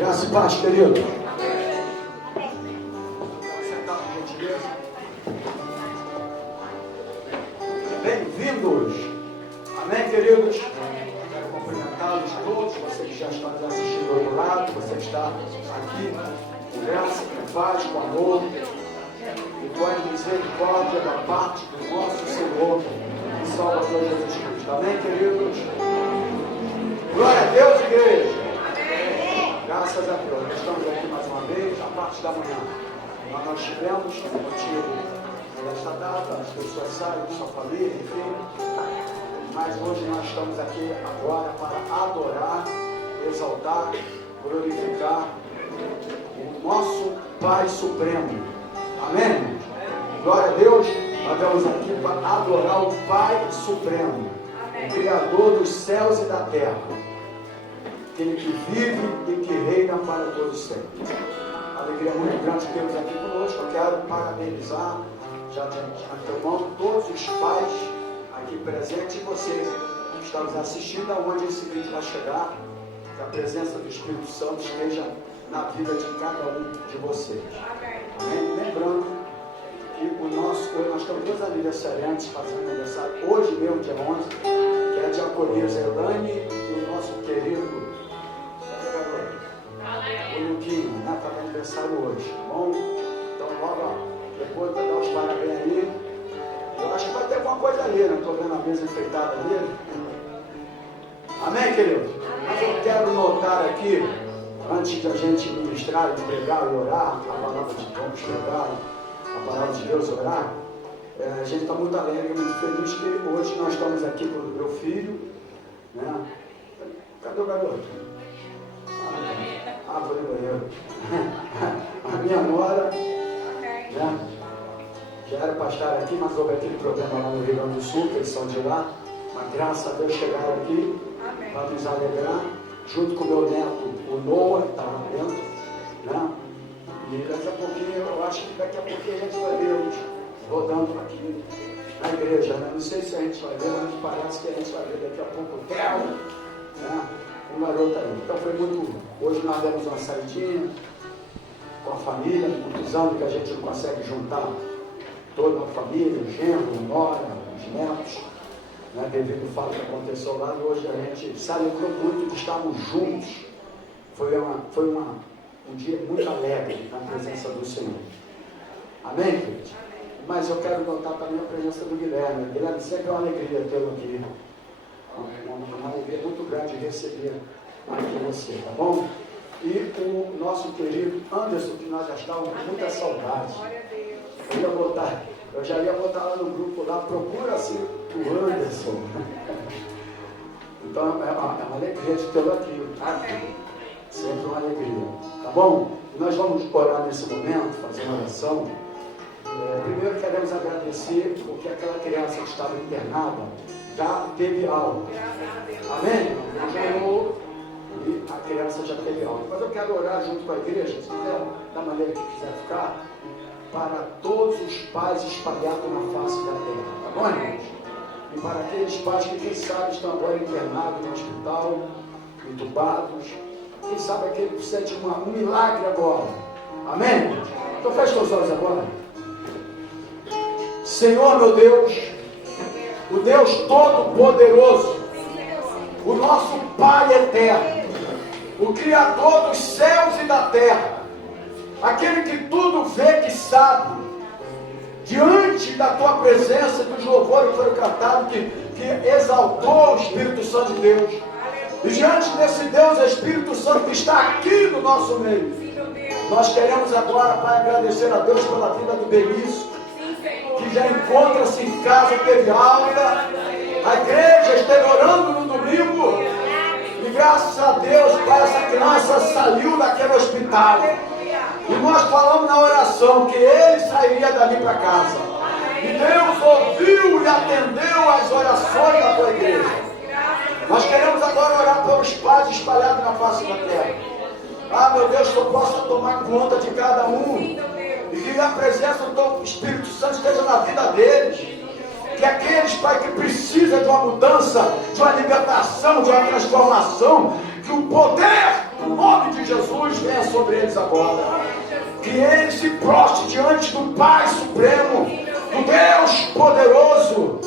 Graça e paz, querido. Bem-vindos. Amém, queridos? Quero cumprimentá-los todos, você que já está nos assistindo do outro lado, você que está aqui, com graça, com paz, com amor, e com a misericórdia da parte do nosso Senhor e Salvador Jesus Cristo. Amém, queridos? Glória a Deus, igreja. Graças a Deus. Nós estamos aqui mais uma vez, a parte da manhã. Nós tivemos motivo desta data, as pessoas saem, sua família, enfim. Mas hoje nós estamos aqui agora para adorar, exaltar, glorificar o nosso Pai Supremo. Amém? Glória a Deus. Nós estamos aqui para adorar o Pai Supremo, o Criador dos céus e da terra, aquele que vive e que reina para todos sempre. Alegria muito grande temos aqui conosco. Eu quero parabenizar já de antemão todos os pais aqui presentes e você que está nos assistindo, aonde esse vídeo vai chegar, que a presença do Espírito Santo esteja na vida de cada um de vocês. Amém? Lembrando que hoje nós temos dois aniversariantes fazendo aniversário hoje mesmo, dia 11, que é a diaconia Zelane e o nosso querido o Luquinho, né? Está de aniversário hoje. Bom, então logo depois vai dar os parabéns aí. Eu acho que vai ter alguma coisa ali, né? Estou vendo a mesa enfeitada ali. Amém, querido? Mas eu quero notar aqui, antes de a gente ministrar, de pregar e orar, a palavra de Deus, pregar a palavra de Deus, orar, a gente está muito alegre, muito feliz que hoje nós estamos aqui com o meu filho, né? Cadê o garoto? Foi no banheiro. A minha nora, né? Já era para estar aqui, mas houve aquele problema lá no Rio Grande do Sul, que eles são de lá. Mas graças a Deus chegaram aqui para nos alegrar, junto com o meu neto, o Noah, que está lá dentro, né? E daqui a pouquinho, eu acho que daqui a pouquinho a gente vai ver eles rodando aqui na igreja, né? Não sei se a gente vai ver, mas parece que a gente vai ver daqui a pouco o Theo, né? Um garoto aí. Então foi muito. Hoje nós demos uma saidinha com a família, muitos anos que a gente não consegue juntar toda a família, o genro, a nora, os netos, né, devido ao fato que aconteceu lá, e hoje a gente celebrou muito de estarmos juntos. Foi um dia muito alegre na presença do Senhor. Amém, queridos? Mas eu quero notar também a presença do Guilherme. Guilherme, sempre é uma alegria tê-lo aqui. Uma alegria muito grande receber aqui você, tá bom? E o nosso querido Anderson, que nós já estávamos com muita saudade. Eu já ia botar lá no grupo lá, procura-se o Anderson. Então é uma alegria de tê-lo aqui, tá? Sempre uma alegria, tá bom? E nós vamos orar nesse momento, fazer uma oração. Primeiro queremos agradecer porque aquela criança que estava internada já teve alta. Amém? Ganhou e a criança já teve alta. Mas eu quero orar junto com a igreja, se quiser, da maneira que quiser ficar, para todos os pais espalhados na face da terra. Tá bom, irmãos? E para aqueles pais que, quem sabe, estão agora internados no hospital, entubados. Quem sabe aquele que sente um milagre agora. Amém? Então feche os olhos agora. Senhor, meu Deus, o Deus Todo-Poderoso, o nosso Pai Eterno, o Criador dos céus e da terra, aquele que tudo vê, que sabe, diante da Tua presença, dos louvores que foram cantados, que exaltou o Espírito Santo de Deus, e diante desse Deus, Espírito Santo que está aqui no nosso meio, nós queremos agora, Pai, agradecer a Deus pela vida do Benício, que já encontra-se em casa, teve alta, a igreja esteve orando no domingo, e graças a Deus, Pai, essa criança saiu daquele hospital, e nós falamos na oração que ele sairia dali para casa, e Deus ouviu e atendeu as orações da tua igreja. Nós queremos agora orar pelos pais espalhados na face da terra. Ah, meu Deus, que eu possa tomar conta de cada um, e que a presença do Espírito Santo esteja na vida deles, que aqueles, Pai, que precisam de uma mudança, de uma libertação, de uma transformação, que o poder do no nome de Jesus, venha sobre eles agora. Que eles se prostem diante do Pai Supremo, do Deus poderoso,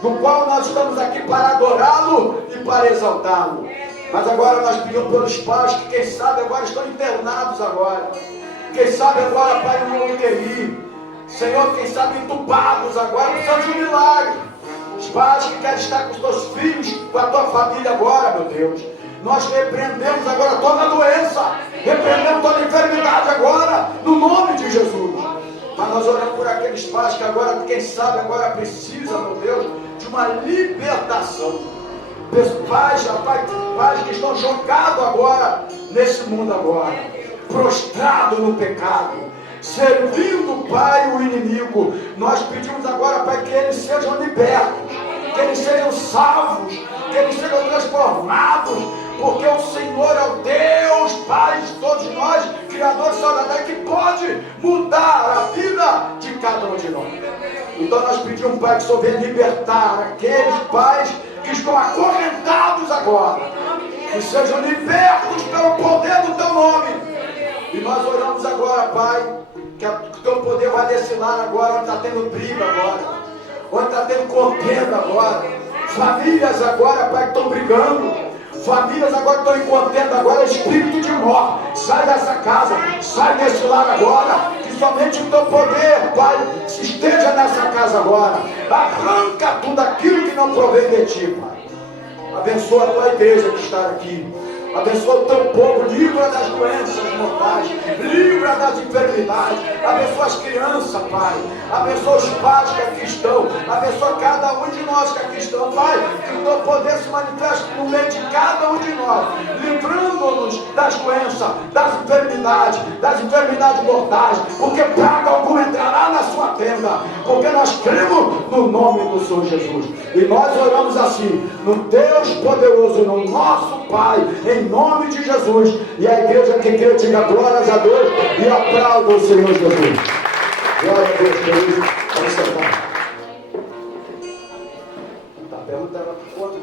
do qual nós estamos aqui para adorá-lo e para exaltá-lo. Mas agora nós pedimos pelos pais que, quem sabe, agora estão internados agora. Quem sabe agora, Pai, no UTI. Senhor, quem sabe entubados agora, precisamos de um milagre. Os pais que querem estar com os teus filhos, com a tua família agora, meu Deus. Nós repreendemos agora toda a doença, repreendemos toda a enfermidade agora, no nome de Jesus. Mas nós oramos por aqueles pais que agora, quem sabe, agora precisa, meu Deus, de uma libertação. Pais que estão jogados agora, nesse mundo agora, prostrados no pecado, servindo, Pai, o inimigo. Nós pedimos agora, Pai, que eles sejam libertos, que eles sejam salvos, que eles sejam transformados, porque o Senhor é o Deus, Pai de todos nós, Criador de toda a terra, que pode mudar a vida de cada um de nós. Então nós pedimos, Pai, que o Senhor venha libertar aqueles pais que estão acorrentados agora, que sejam libertos pelo poder do Teu nome. E nós oramos agora, Pai, que o Teu poder vai descilar agora, onde está tendo briga agora, onde está tendo contenda agora, famílias agora, Pai, que estão brigando, famílias agora que estão em contenda agora, espírito de morte, sai dessa casa, sai desse lar agora, que somente o Teu poder, Pai, esteja nessa casa agora, arranca tudo aquilo que não provém de Ti, Pai. Abençoa a Tua igreja que está aqui, abençoa o Teu povo, livra das doenças mortais, livra das enfermidades, abençoa as crianças, Pai, abençoa os pais que aqui estão, abençoa cada um de nós que aqui estão, Pai, que o Teu poder se manifeste no meio de cada um de nós, livrando-nos das doenças, das enfermidades mortais, porque praga alguma entrará na sua tenda, porque nós cremos no nome do Senhor Jesus, e nós oramos assim, no Deus poderoso, no nosso Pai, em nome de Jesus. E a igreja que crê, diga glórias a Deus e aplauda o Senhor Jesus. Glória a Deus, querido. Vamos sentar. Tá, pergunta ela quanto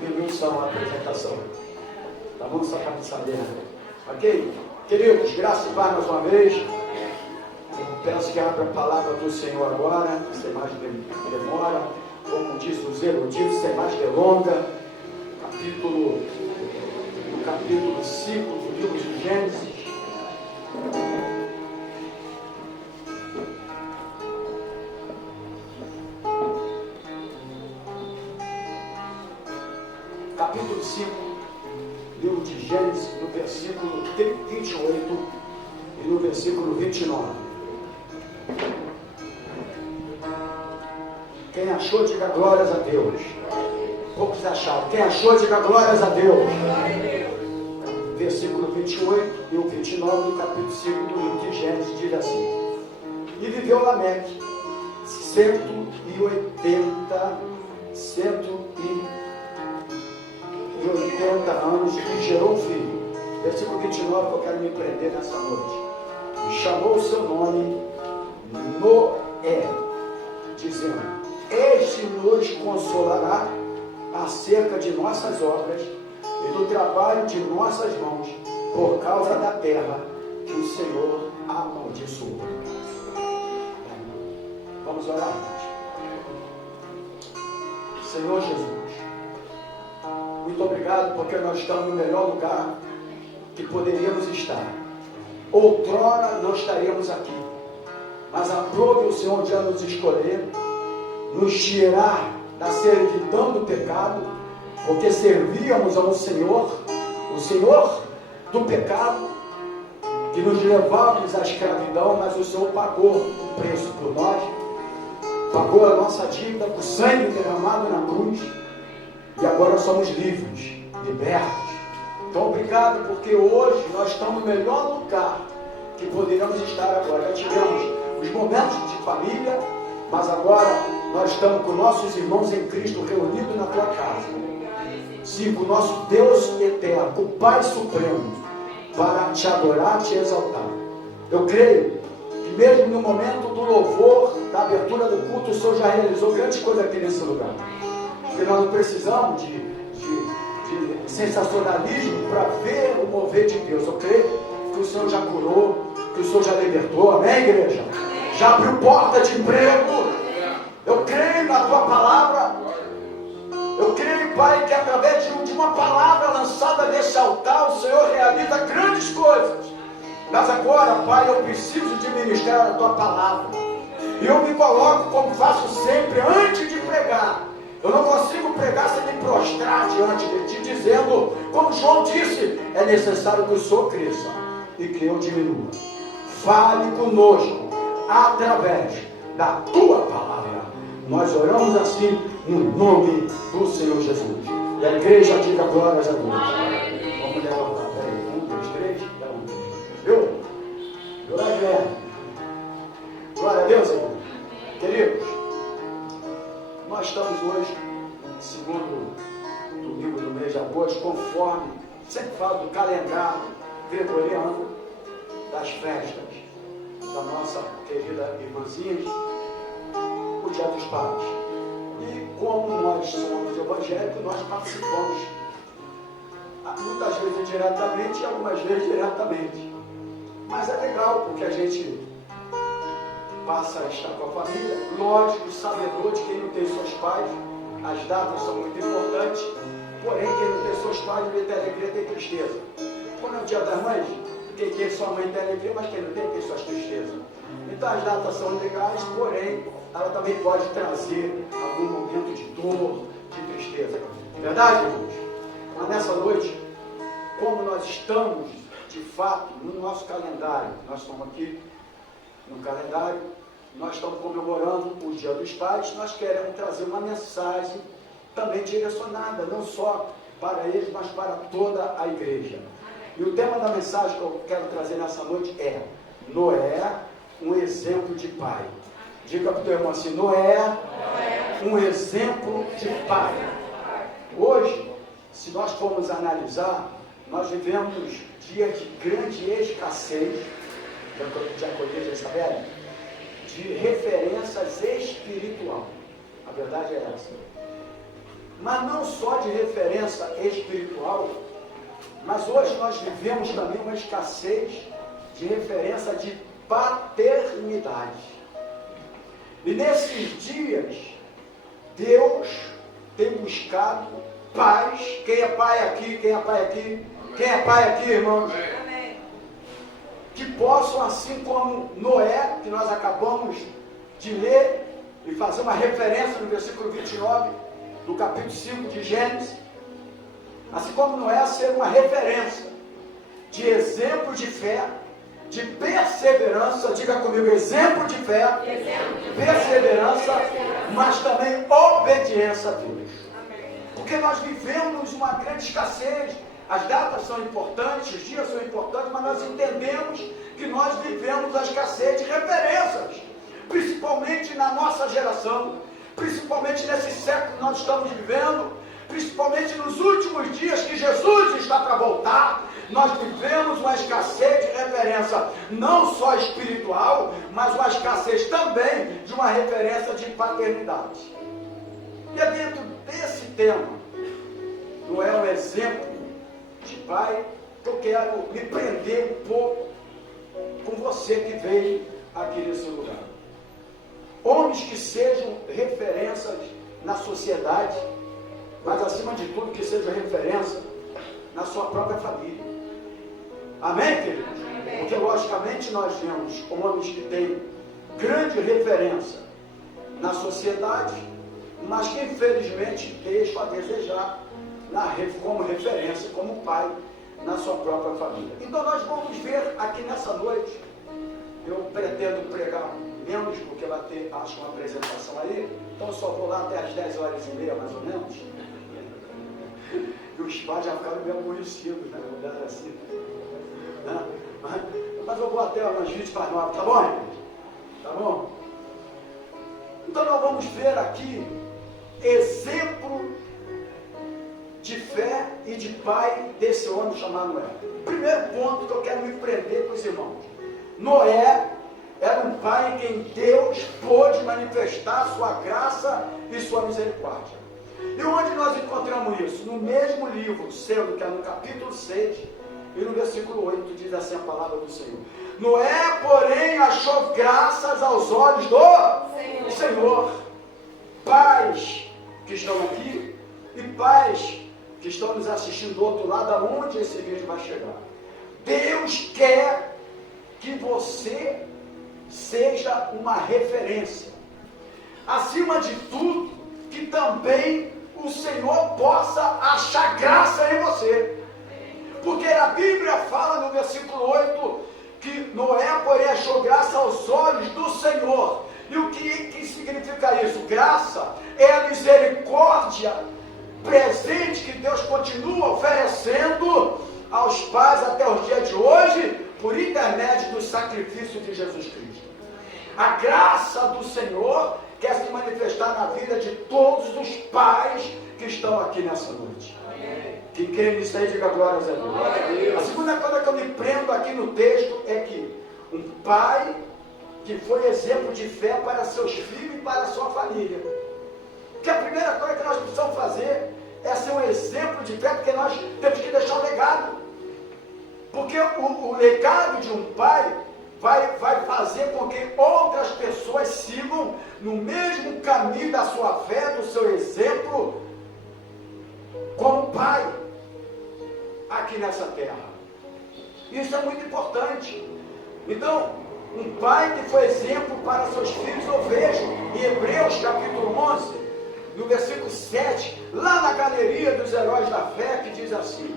minutos são a apresentação. Tá bom? Só para saber. Ok? Queridos, graças a Deus mais uma vez. Eu peço que abra a palavra do Senhor agora, sem mais demora. Como diz os eruditos, sem mais delonga. Capítulo 5 do livro de Gênesis. Capítulo 5, livro de Gênesis, no versículo 28 e no versículo 29. Quem achou, diga glórias a Deus. Poucos acharam. Quem achou, diga glórias a Deus. Versículo 28 e o 29 do capítulo 5 do livro de Gênesis diz assim: E viveu Lameque 180 anos e gerou um filho. Versículo 29 que eu quero me prender nessa noite. E chamou o seu nome Noé, dizendo: Este nos consolará acerca de nossas obras e do trabalho de nossas mãos, por causa da terra que o Senhor amaldiçoou. Vamos orar, gente. Senhor Jesus, muito obrigado porque nós estamos no melhor lugar que poderíamos estar. Outrora não estaríamos aqui, mas aprove o Senhor de nos escolher, nos tirar da servidão do pecado, porque servíamos ao Senhor, o Senhor do pecado, que nos levávamos à escravidão, mas o Senhor pagou o preço por nós, pagou a nossa dívida com sangue derramado na cruz, e agora somos livres, libertos. Então obrigado, porque hoje nós estamos no melhor lugar que poderíamos estar agora. Já tivemos os momentos de família, mas agora nós estamos com nossos irmãos em Cristo reunidos na tua casa. Sim, com o nosso Deus eterno, com o Pai Supremo, para te adorar, te exaltar. Eu creio que mesmo no momento do louvor, da abertura do culto, o Senhor já realizou grandes coisas aqui nesse lugar. Porque nós não precisamos de sensacionalismo para ver o mover de Deus. Eu creio que o Senhor já curou, que o Senhor já libertou, amém, igreja? Já abriu porta de emprego. Eu creio na tua palavra. Eu creio, Pai, que através de uma palavra lançada nesse altar, o Senhor realiza grandes coisas. Mas agora, Pai, eu preciso de ministrar a tua palavra. E eu me coloco como faço sempre, antes de pregar. Eu não consigo pregar sem me prostrar diante de ti, dizendo, como João disse, é necessário que o Senhor cresça e que eu diminua. Fale conosco através da tua palavra. Nós oramos assim no nome do Senhor Jesus. E a igreja diga glórias a Deus. Vamos levantar. Peraí, 1, 2, 3. Viu? Glória a Deus, irmão. Queridos, nós estamos hoje, segundo domingo do mês de agosto, conforme sempre falo do calendário gregoriano das festas da nossa querida irmãzinha, o Dia dos Pais. E como nós somos evangélicos, nós participamos, muitas vezes indiretamente e algumas vezes diretamente. Mas é legal, porque a gente passa a estar com a família, lógico, sabedor de quem não tem seus pais, as datas são muito importantes, porém quem não tem seus pais, tem alegria, tem tristeza. Quando é o Dia das Mães, quem tem sua mãe tem alegria, mas quem não tem suas tristezas. Então as datas são legais, porém ela também pode trazer algum momento de dor, de tristeza. Verdade, irmãos? Mas nessa noite, como nós estamos de fato no nosso calendário, nós estamos aqui no calendário, nós estamos comemorando o Dia dos Pais, nós queremos trazer uma mensagem também direcionada, não só para eles, mas para toda a igreja. E o tema da mensagem que eu quero trazer nessa noite é Noé, um exemplo de pai. Diga para o teu irmão assim, Noé, um exemplo de pai. Hoje, se nós formos analisar, nós vivemos dias de grande escassez, Diaconia de Isabel, de referências espiritual. A verdade é essa. Mas não só de referência espiritual, mas hoje nós vivemos também uma escassez de referência de paternidade. E nesses dias, Deus tem buscado pais. Quem é pai aqui? Quem é pai aqui? Quem é pai aqui, irmãos? Amém. Que possam, assim como Noé, que nós acabamos de ler e fazer uma referência no versículo 29 do capítulo 5 de Gênesis, assim como Noé, ser uma referência de exemplo de fé, de perseverança. Diga comigo, exemplo de fé, perseverança, mas também obediência a Deus. Porque nós vivemos uma grande escassez. As datas são importantes, os dias são importantes, mas nós entendemos que nós vivemos a escassez de referências, principalmente na nossa geração, principalmente nesse século que nós estamos vivendo, principalmente nos últimos dias que Jesus está para voltar. Nós vivemos uma escassez de referência, não só espiritual, mas uma escassez também de uma referência de paternidade. E é dentro desse tema, não é um exemplo de pai, que eu quero me prender um pouco com você que veio aqui nesse lugar. Homens que sejam referências na sociedade, mas acima de tudo que sejam referência na sua própria família. Amém, queridos? Amém. Porque logicamente nós vemos homens que têm grande referência na sociedade, mas que infelizmente deixam a desejar como referência, como pai, na sua própria família. Então nós vamos ver aqui nessa noite, eu pretendo pregar menos, porque vai ter, acho, uma apresentação aí, então eu só vou lá até as 10h30, mais ou menos. E os pais já ficaram meio aborrecidos, né? Olhar assim. Né? Mas eu vou até umas 20h09, tá bom, gente? Tá bom? Então nós vamos ver aqui exemplo de fé e de pai desse homem chamado Noé. Primeiro ponto que eu quero me prender com os irmãos. Noé era um pai em quem Deus pôde manifestar sua graça e sua misericórdia. E onde nós encontramos isso? No mesmo livro, sendo que é no capítulo 6 e no versículo 8, diz assim a palavra do Senhor. Noé, porém, achou graças aos olhos do Senhor. Pais que estão aqui e pais que estão nos assistindo do outro lado, aonde esse vídeo vai chegar. Deus quer que você seja uma referência. Acima de tudo, que também o Senhor possa achar graça em você. Porque a Bíblia fala no versículo 8 que Noé, porém, achou graça aos olhos do Senhor. E o que significa isso? Graça é a misericórdia presente que Deus continua oferecendo aos pais até os dias de hoje, por intermédio do sacrifício de Jesus Cristo. A graça do Senhor quer se manifestar na vida de todos os pais que estão aqui nessa noite. Quem crê nisso aí, diga glórias a Deus. A segunda coisa que eu me prendo aqui no texto é que um pai que foi exemplo de fé para seus filhos e para a sua família. Porque a primeira coisa que nós precisamos fazer é ser um exemplo de fé, porque nós temos que deixar um legado. Porque o legado de um pai vai fazer com que outras pessoas sigam no mesmo caminho da sua fé, do seu exemplo, como pai, aqui nessa terra. Isso é muito importante. Então, um pai que foi exemplo para seus filhos, eu vejo em Hebreus capítulo 11, no versículo 7, lá na galeria dos heróis da fé, que diz assim,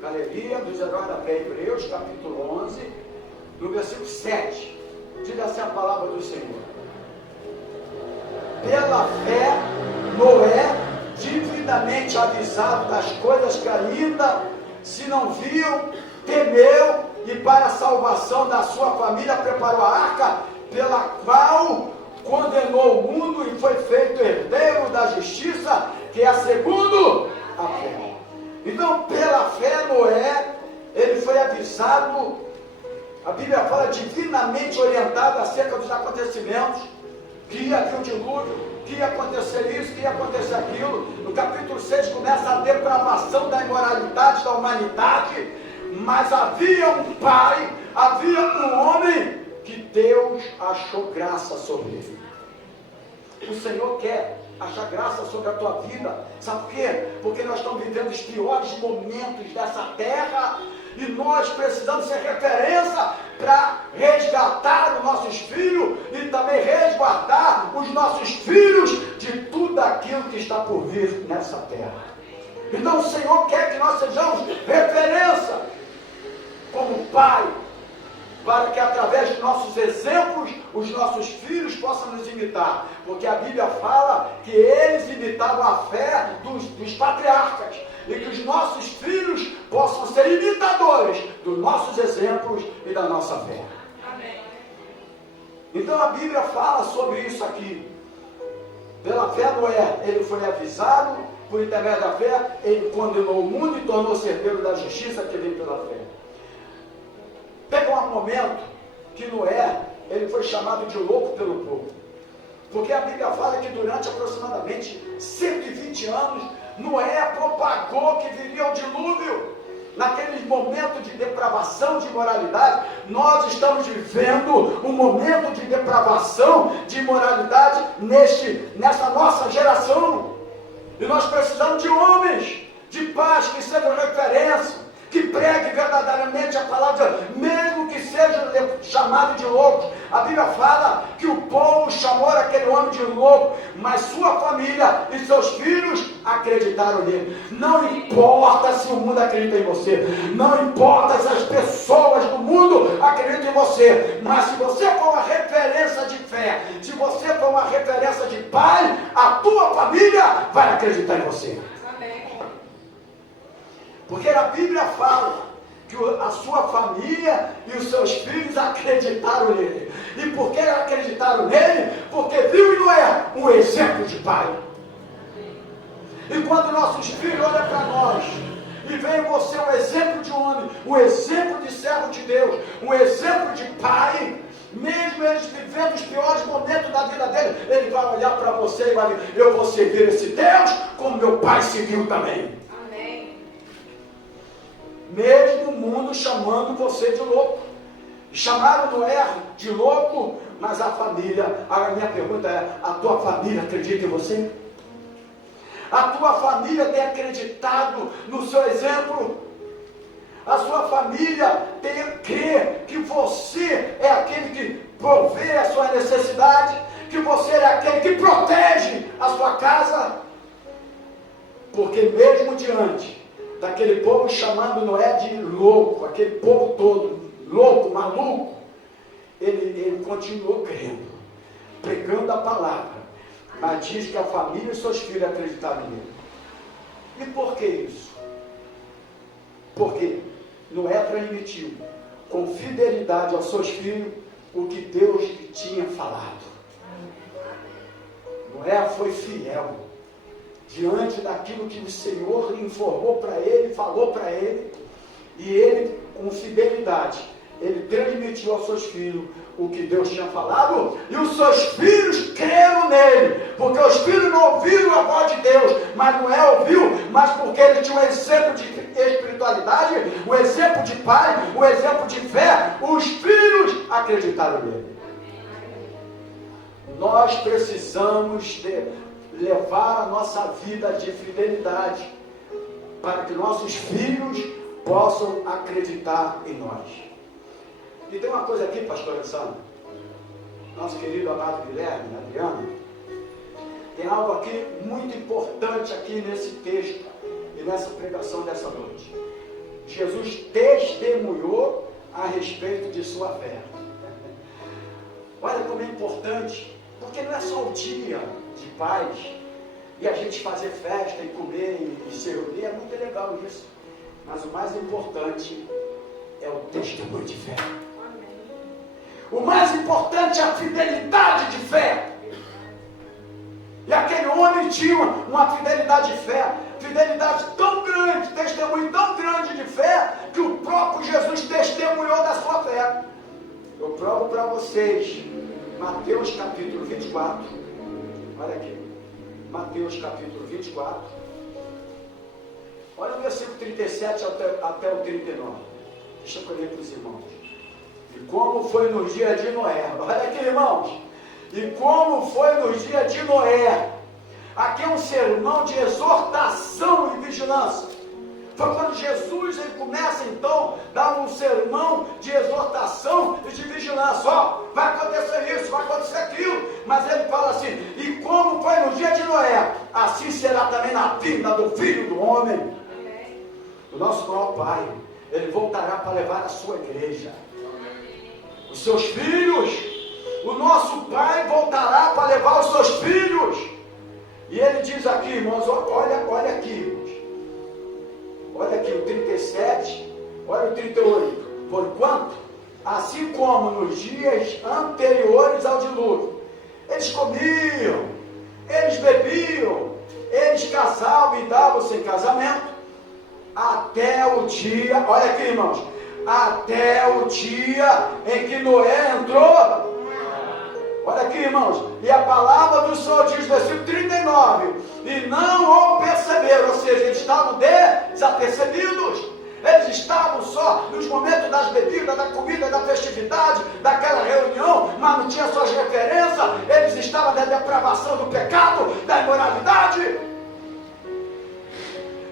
galeria dos heróis da fé, Hebreus capítulo 11, no versículo 7, diz assim a palavra do Senhor. Pela fé, Noé, devidamente avisado das coisas que ainda se não viam, temeu e para a salvação da sua família preparou a arca, pela qual condenou o mundo e foi feito herdeiro da justiça, que é segundo a fé. Então, pela fé, Noé, ele foi avisado, a Bíblia fala, divinamente orientado acerca dos acontecimentos, que ia haver o dilúvio, que ia acontecer isso, que ia acontecer aquilo. No capítulo 6 começa a depravação da imoralidade da humanidade, mas havia um pai, havia um homem que Deus achou graça sobre ele. O Senhor quer achar graça sobre a tua vida, sabe por quê? Porque nós estamos vivendo os piores momentos dessa terra e nós precisamos ser referência para resgatar os nossos filhos e também resguardar os nossos filhos de tudo aquilo que está por vir nessa terra. Então o Senhor quer que nós sejamos referência como pai, para que através de nossos exemplos os nossos filhos possam nos imitar, porque a Bíblia fala que eles imitavam a fé dos patriarcas, e que os nossos filhos possam ser imitadores dos nossos exemplos e da nossa fé. Amém. Então a Bíblia fala sobre isso aqui. Pela fé, Noé, ele foi avisado, por intermédio da fé, ele condenou o mundo e tornou-se herdeiro da justiça que vem pela fé. Pega um momento que Noé, ele foi chamado de louco pelo povo. Porque a Bíblia fala que durante aproximadamente 120 anos, Noé propagou que viria o dilúvio. Naquele momento de depravação, de imoralidade, nós estamos vivendo um momento de depravação, de imoralidade nessa nossa geração. E nós precisamos de homens, de pais que sejam referência, que pregue verdadeiramente a palavra, mesmo que seja chamado de louco. A Bíblia fala que o povo chamou aquele homem de louco, mas sua família e seus filhos acreditaram nele. Não importa se o mundo acredita em você, não importa se as pessoas do mundo acreditam em você, mas se você for uma referência de fé, se você for uma referência de pai, a tua família vai acreditar em você. Porque a Bíblia fala que a sua família e os seus filhos acreditaram nele. E por que acreditaram nele? Porque viu em Noé um exemplo de pai. E quando nossos filhos olham para nós e veem você um exemplo de homem, um exemplo de servo de Deus, um exemplo de pai, mesmo eles vivendo os piores momentos da vida dele, ele vai olhar para você e vai dizer: eu vou servir esse Deus como meu pai serviu também. Amém. Mesmo o mundo chamando você de louco, chamaram Noé de louco, mas a família, a minha pergunta é: a tua família acredita em você? A tua família tem acreditado no seu exemplo? A sua família crê que você é aquele que provê a sua necessidade, que você é aquele que protege a sua casa? Porque mesmo diante daquele povo chamando Noé de louco, aquele povo todo louco, maluco, ele continuou crendo, pregando a palavra, mas diz que a família e seus filhos acreditaram nele. E por que isso? Porque Noé transmitiu com fidelidade aos seus filhos o que Deus lhe tinha falado. Noé foi fiel diante daquilo que o Senhor lhe informou para ele, falou para ele, e ele, com fidelidade, ele transmitiu aos seus filhos o que Deus tinha falado, e os seus filhos creram nele, porque os filhos não ouviram a voz de Deus, mas Noé ouviu, mas porque ele tinha um exemplo de espiritualidade, um exemplo de pai, um exemplo de fé, os filhos acreditaram nele. Nós precisamos levar a nossa vida de fidelidade, para que nossos filhos possam acreditar em nós. E tem uma coisa aqui, pastor Alessandro, nosso querido amado Guilherme, Adriano, tem algo aqui muito importante aqui nesse texto e nessa pregação dessa noite. Jesus testemunhou a respeito de sua fé. Olha como é importante, porque não é só o dia de paz e a gente fazer festa e comer e se reunir, é muito legal isso, mas o mais importante é o testemunho de fé. O mais importante é a fidelidade de fé. E aquele homem tinha uma fidelidade de fé, fidelidade tão grande, testemunho tão grande de fé, que o próprio Jesus testemunhou da sua fé. Eu provo para vocês, Mateus capítulo 24, olha aqui, Mateus capítulo 24, olha o versículo 37 até o 39, deixa eu ler para os irmãos. E como foi nos dias de Noé, olha aqui, irmãos, e como foi nos dias de Noé. Aqui é um sermão de exortação e vigilância. Foi quando Jesus ele começa então a dar um sermão de exortação e de vigilância. Ó, vai acontecer isso, vai acontecer aquilo, mas ele fala assim: e como foi no dia de Noé, assim será também na vinda do Filho do Homem. O nosso maior Pai, ele voltará para levar a sua igreja, os seus filhos. O nosso Pai voltará para levar os seus filhos. E ele diz aqui, irmãos, olha aqui, irmãos. Olha aqui o 37, olha o 38. Porquanto, assim como nos dias anteriores ao dilúvio, eles comiam, eles bebiam, eles casavam e davam-se em casamento, até o dia, olha aqui, irmãos, até o dia em que Noé entrou. Olha aqui, irmãos, e a palavra do Senhor diz, versículo 39, e não o perceberam, ou seja, eles estavam desapercebidos, eles estavam só nos momentos das bebidas, da comida, da festividade, daquela reunião, mas não tinha suas referências, eles estavam na depravação do pecado, da imoralidade.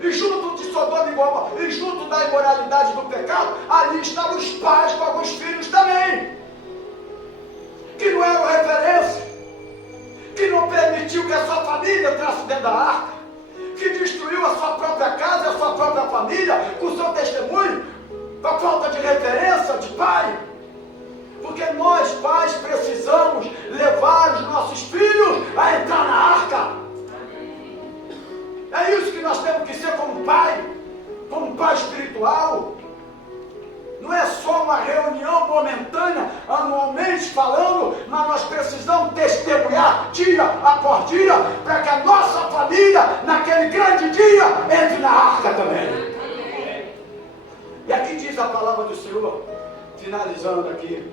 E junto de Sodoma e Gomorra, e junto da imoralidade do pecado, ali estavam os pais com alguns filhos também, que não eram referência, que não permitiu que a sua família entrasse dentro da arca, que destruiu a sua própria casa e a sua própria família com seu testemunho, com a falta de referência de pai. Porque nós, pais, precisamos levar os nossos filhos a entrar na arca. É isso que nós temos que ser como pai espiritual. Não é só uma reunião momentânea, anualmente falando, mas nós precisamos testemunhar dia após dia, para que a nossa família, naquele grande dia, entre na arca também. E aqui diz a palavra do Senhor, finalizando aqui,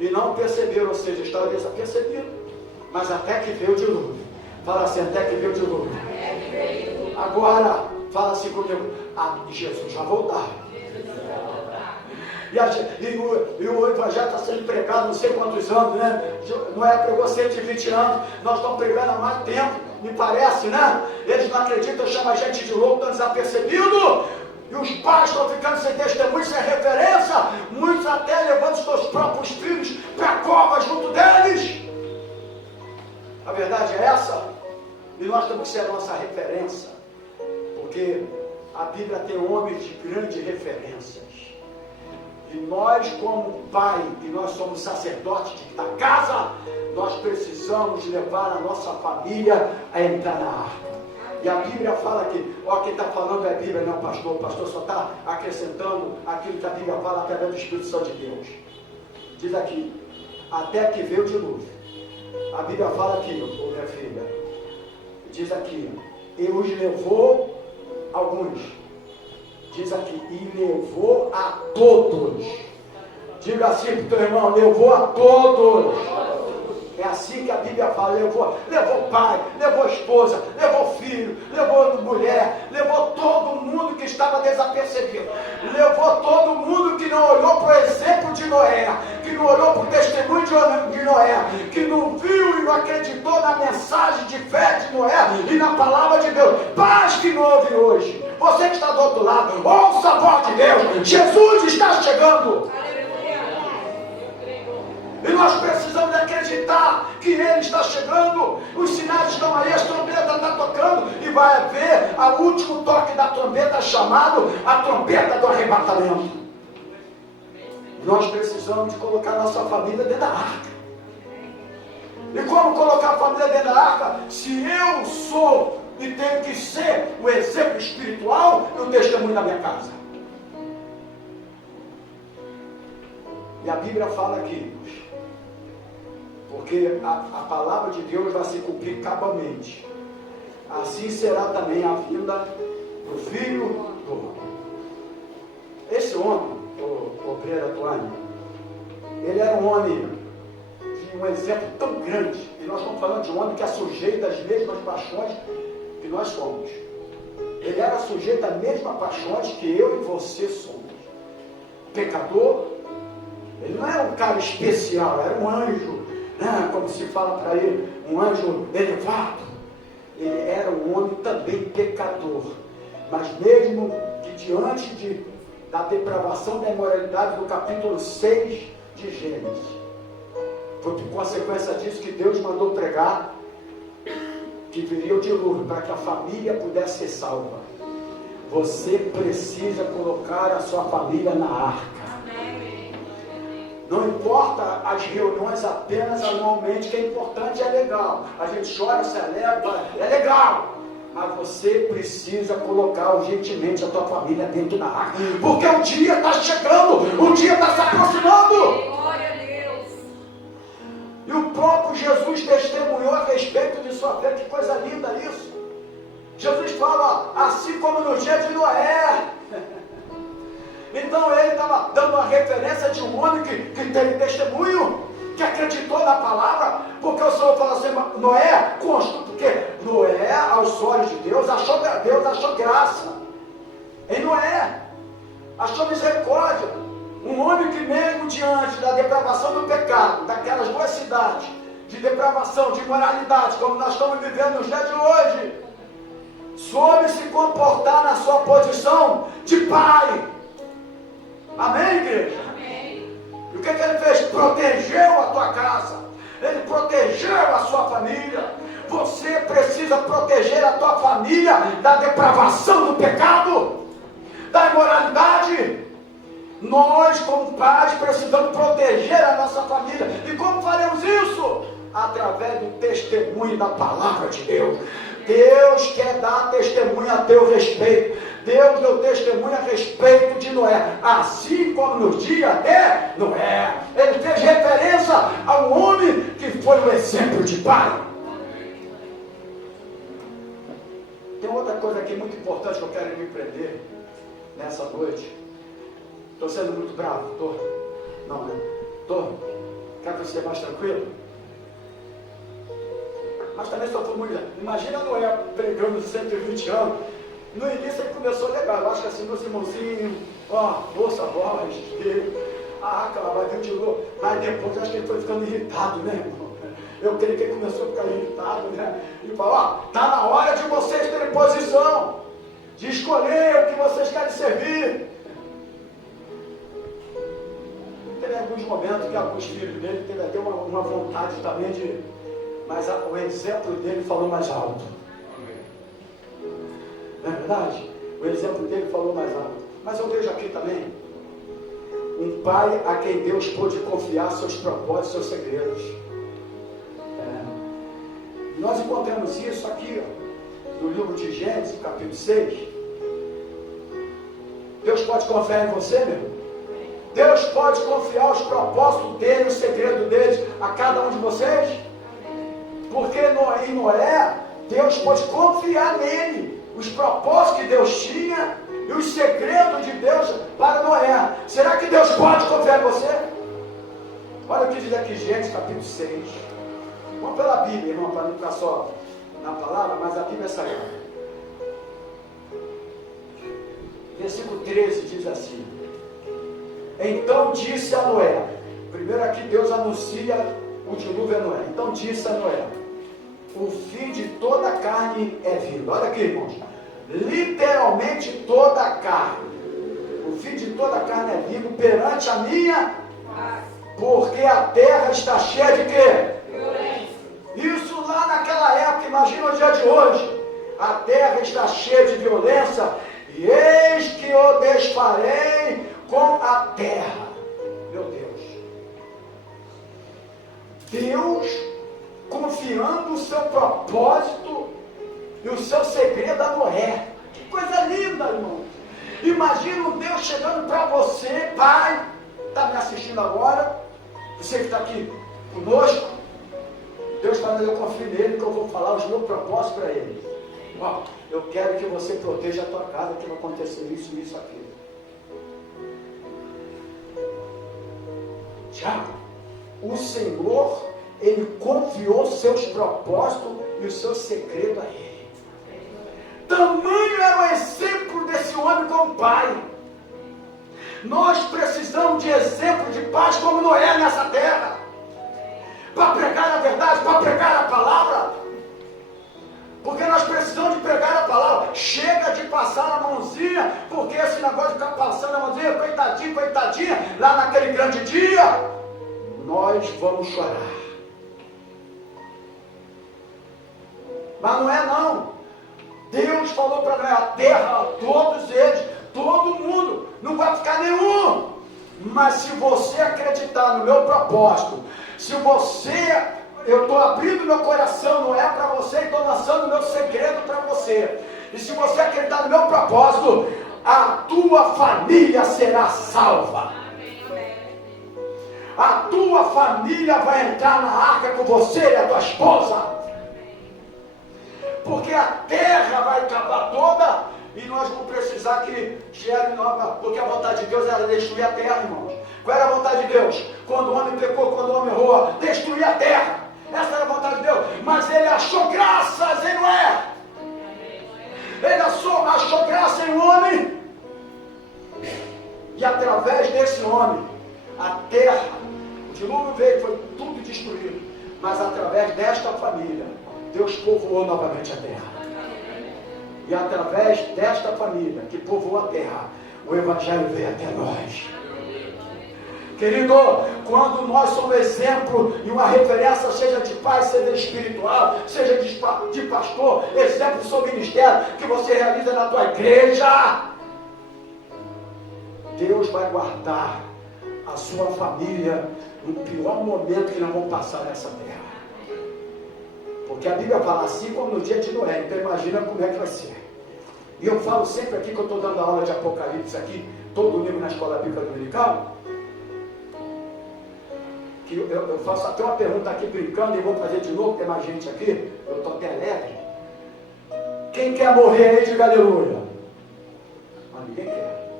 e não perceberam, ou seja, estava desapercebido. Mas até que veio o dilúvio. Fala assim, até que veio o dilúvio. Agora, fala assim comigo, Jesus vai voltar. E o evangelho está sendo pregado não sei quantos anos, né? Noé pregou 120 anos, nós estamos pregando há mais tempo, me parece, né? Eles não acreditam, chamam a gente de louco, estão desapercebidos. E os pais estão ficando sem testemunho, sem referência. Muitos até levando os seus próprios filhos para a cova junto deles. A verdade é essa. E nós temos que ser a nossa referência. Porque a Bíblia tem homens de grande referências. E nós, como pai, e nós somos sacerdotes da casa, nós precisamos levar a nossa família a entrar na arca. E a Bíblia fala que, quem está falando é a Bíblia, não pastor. O pastor só está acrescentando aquilo que a Bíblia fala através do Espírito Santo de Deus. Diz aqui, até que veio o dilúvio. A Bíblia fala aqui, minha filha, diz aqui, e os levou alguns. Diz aqui, e levou a todos. Diga assim para o teu irmão, levou a todos. É assim que a Bíblia fala, levou pai, levou esposa, levou filho, levou mulher, levou todo mundo que estava desapercebido, levou todo mundo que não olhou para o exemplo de Noé, que não olhou para o testemunho de Noé, que não viu e não acreditou na mensagem de fé de Noé e na palavra de Deus. Paz que não ouve hoje, você que está do outro lado, ouça a voz de Deus, Jesus está chegando. E nós precisamos acreditar que Ele está chegando. Os sinais estão aí, as trombetas estão tocando. E vai haver o último toque da trombeta, chamado a trombeta do arrebatamento. Nós precisamos de colocar nossa família dentro da arca. E como colocar a família dentro da arca? Se eu sou e tenho que ser o exemplo espiritual e o testemunho da minha casa. E a Bíblia fala aqui, porque a palavra de Deus vai se cumprir cabalmente. Assim será também a vinda do Filho do Homem. Esse homem, o obreiro Atuani, ele era um homem de um exemplo tão grande. E nós estamos falando de um homem que é sujeito às mesmas paixões que nós somos. Ele era sujeito às mesmas paixões que eu e você somos. Pecador. Ele não era um cara especial, era um anjo. Como se fala para ele, um anjo elevado. Ele era um homem também pecador, mas mesmo que diante da depravação da imoralidade do capítulo 6 de Gênesis, foi por consequência disso que Deus mandou pregar que viria o dilúvio para que a família pudesse ser salva. Você precisa colocar a sua família na arca. Não importa as reuniões apenas anualmente, que é importante, é legal. A gente chora, se alegra, é legal. Mas você precisa colocar urgentemente a tua família dentro da arca. Porque o dia está chegando, o dia está se aproximando. Glória a Deus. E o próprio Jesus testemunhou a respeito de sua fé. Que coisa linda isso. Jesus fala, assim como no dia de Noé. Então ele estava dando uma referência de um homem que teve testemunho, que acreditou na palavra, porque o Senhor fala assim, Noé, porque Noé, aos olhos de Deus achou graça em Noé, achou misericórdia. Um homem que mesmo diante da depravação do pecado, daquelas duas cidades, de depravação, de imoralidade, como nós estamos vivendo nos dias de hoje, soube se comportar na sua posição de pai. Amém, igreja? Amém. E o que ele fez? Protegeu a tua casa. Ele protegeu a sua família. Você precisa proteger a tua família da depravação do pecado, da imoralidade. Nós, como pais, precisamos proteger a nossa família. E como faremos isso? Através do testemunho da palavra de Deus. Deus quer dar testemunho a teu respeito. Deus deu testemunho a respeito de Noé, assim como nos dias de Noé. Ele fez referência a um homem que foi um exemplo de pai. Tem outra coisa aqui muito importante que eu quero me prender nessa noite. Estou sendo muito bravo? Estou? Não, né? Estou. para ser mais tranquilo. Mas também só foi muito. Imagina Noé pregando 120 anos. No início ele começou legal. Eu acho que assim, meus irmãozinhos, ouça a voz dele. Vai vir de novo. Mas depois acho que ele foi ficando irritado, né, irmão? Eu creio que ele começou a ficar irritado, né? E falou, está na hora de vocês terem posição, de escolher o que vocês querem servir. Teve alguns momentos que alguns filhos dele teve até uma vontade também de... Mas o exemplo dele falou mais alto. Não é verdade? O exemplo dele falou mais alto. Mas eu vejo aqui também um pai a quem Deus pôde confiar seus propósitos, seus segredos. Nós encontramos isso aqui, no livro de Gênesis, capítulo 6. Deus pode confiar em você, meu irmão? Deus pode confiar os propósitos dele, o segredo deles a cada um de vocês? Porque em Noé, Deus pode confiar nele, os propósitos que Deus tinha e os segredos de Deus para Noé. Será que Deus pode confiar em você? Olha o que diz aqui, Gênesis capítulo 6. Vamos pela Bíblia, irmão, para não ficar só na palavra, mas a Bíblia é sagrada. Versículo 13 diz assim: então disse a Noé, primeiro aqui Deus anuncia o dilúvio a Noé. Então disse a Noé, o fim de toda a carne é vindo. Olha aqui, irmãos, literalmente toda a carne. O fim de toda a carne é vindo perante a minha, porque a terra está cheia de quê? Isso lá naquela época, imagina o dia de hoje. A terra está cheia de violência, e eis que o desfarei com a terra. Meu Deus. Deus confiando o seu propósito e o seu segredo a Noé. Que coisa linda, irmão. Imagina um Deus chegando para você, pai, está me assistindo agora, você que está aqui conosco. Deus falando, eu confio nele, que eu vou falar os meus propósitos para ele. Eu quero que você proteja a tua casa, que vai acontecer isso, isso, aquilo. Tiago, o Senhor, ele confiou seus propósitos e o seu segredo a ele. Tamanho era o exemplo desse homem como pai. Nós precisamos de exemplo de pais como Noé nessa terra. Para pregar a verdade, para pregar a palavra. Porque nós precisamos de pregar a palavra. Chega de passar a mãozinha, porque esse negócio de ficar passando a mãozinha, coitadinho, coitadinha, lá naquele grande dia, nós vamos chorar. Mas não é não. Deus falou para nós, a terra, todos eles, todo mundo, não vai ficar nenhum. Mas se você acreditar no meu propósito, se você, eu estou abrindo meu coração, não é para você, estou lançando meu segredo para você. E se você acreditar no meu propósito, a tua família será salva. A tua família vai entrar na arca com você e a tua esposa. Porque a terra vai acabar toda e nós vamos precisar que gere nova. Porque a vontade de Deus era destruir a terra, irmãos. Qual era a vontade de Deus? Quando o homem pecou, quando o homem errou, destruir a terra. Essa era a vontade de Deus. Mas ele achou graças em Noé. Ele achou graça em um homem. E através desse homem, a terra, o dilúvio veio, foi tudo destruído. Mas através desta família, Deus povoou novamente a terra. E através desta família que povoou a terra, o Evangelho veio até nós. Querido, quando nós somos exemplo e uma referência, seja de pai, seja espiritual, seja de pastor, exemplo do seu ministério, que você realiza na tua igreja, Deus vai guardar a sua família no pior momento que nós vamos passar nessa terra. Porque a Bíblia fala assim como no dia de Noé, então imagina como é que vai ser. E eu falo sempre aqui que eu estou dando aula de Apocalipse aqui, todo domingo na escola bíblica dominical, que eu faço até uma pergunta aqui brincando e vou fazer de novo, tem mais gente aqui, eu estou até alegre. Quem quer morrer aí, diga aleluia. Mas ninguém quer.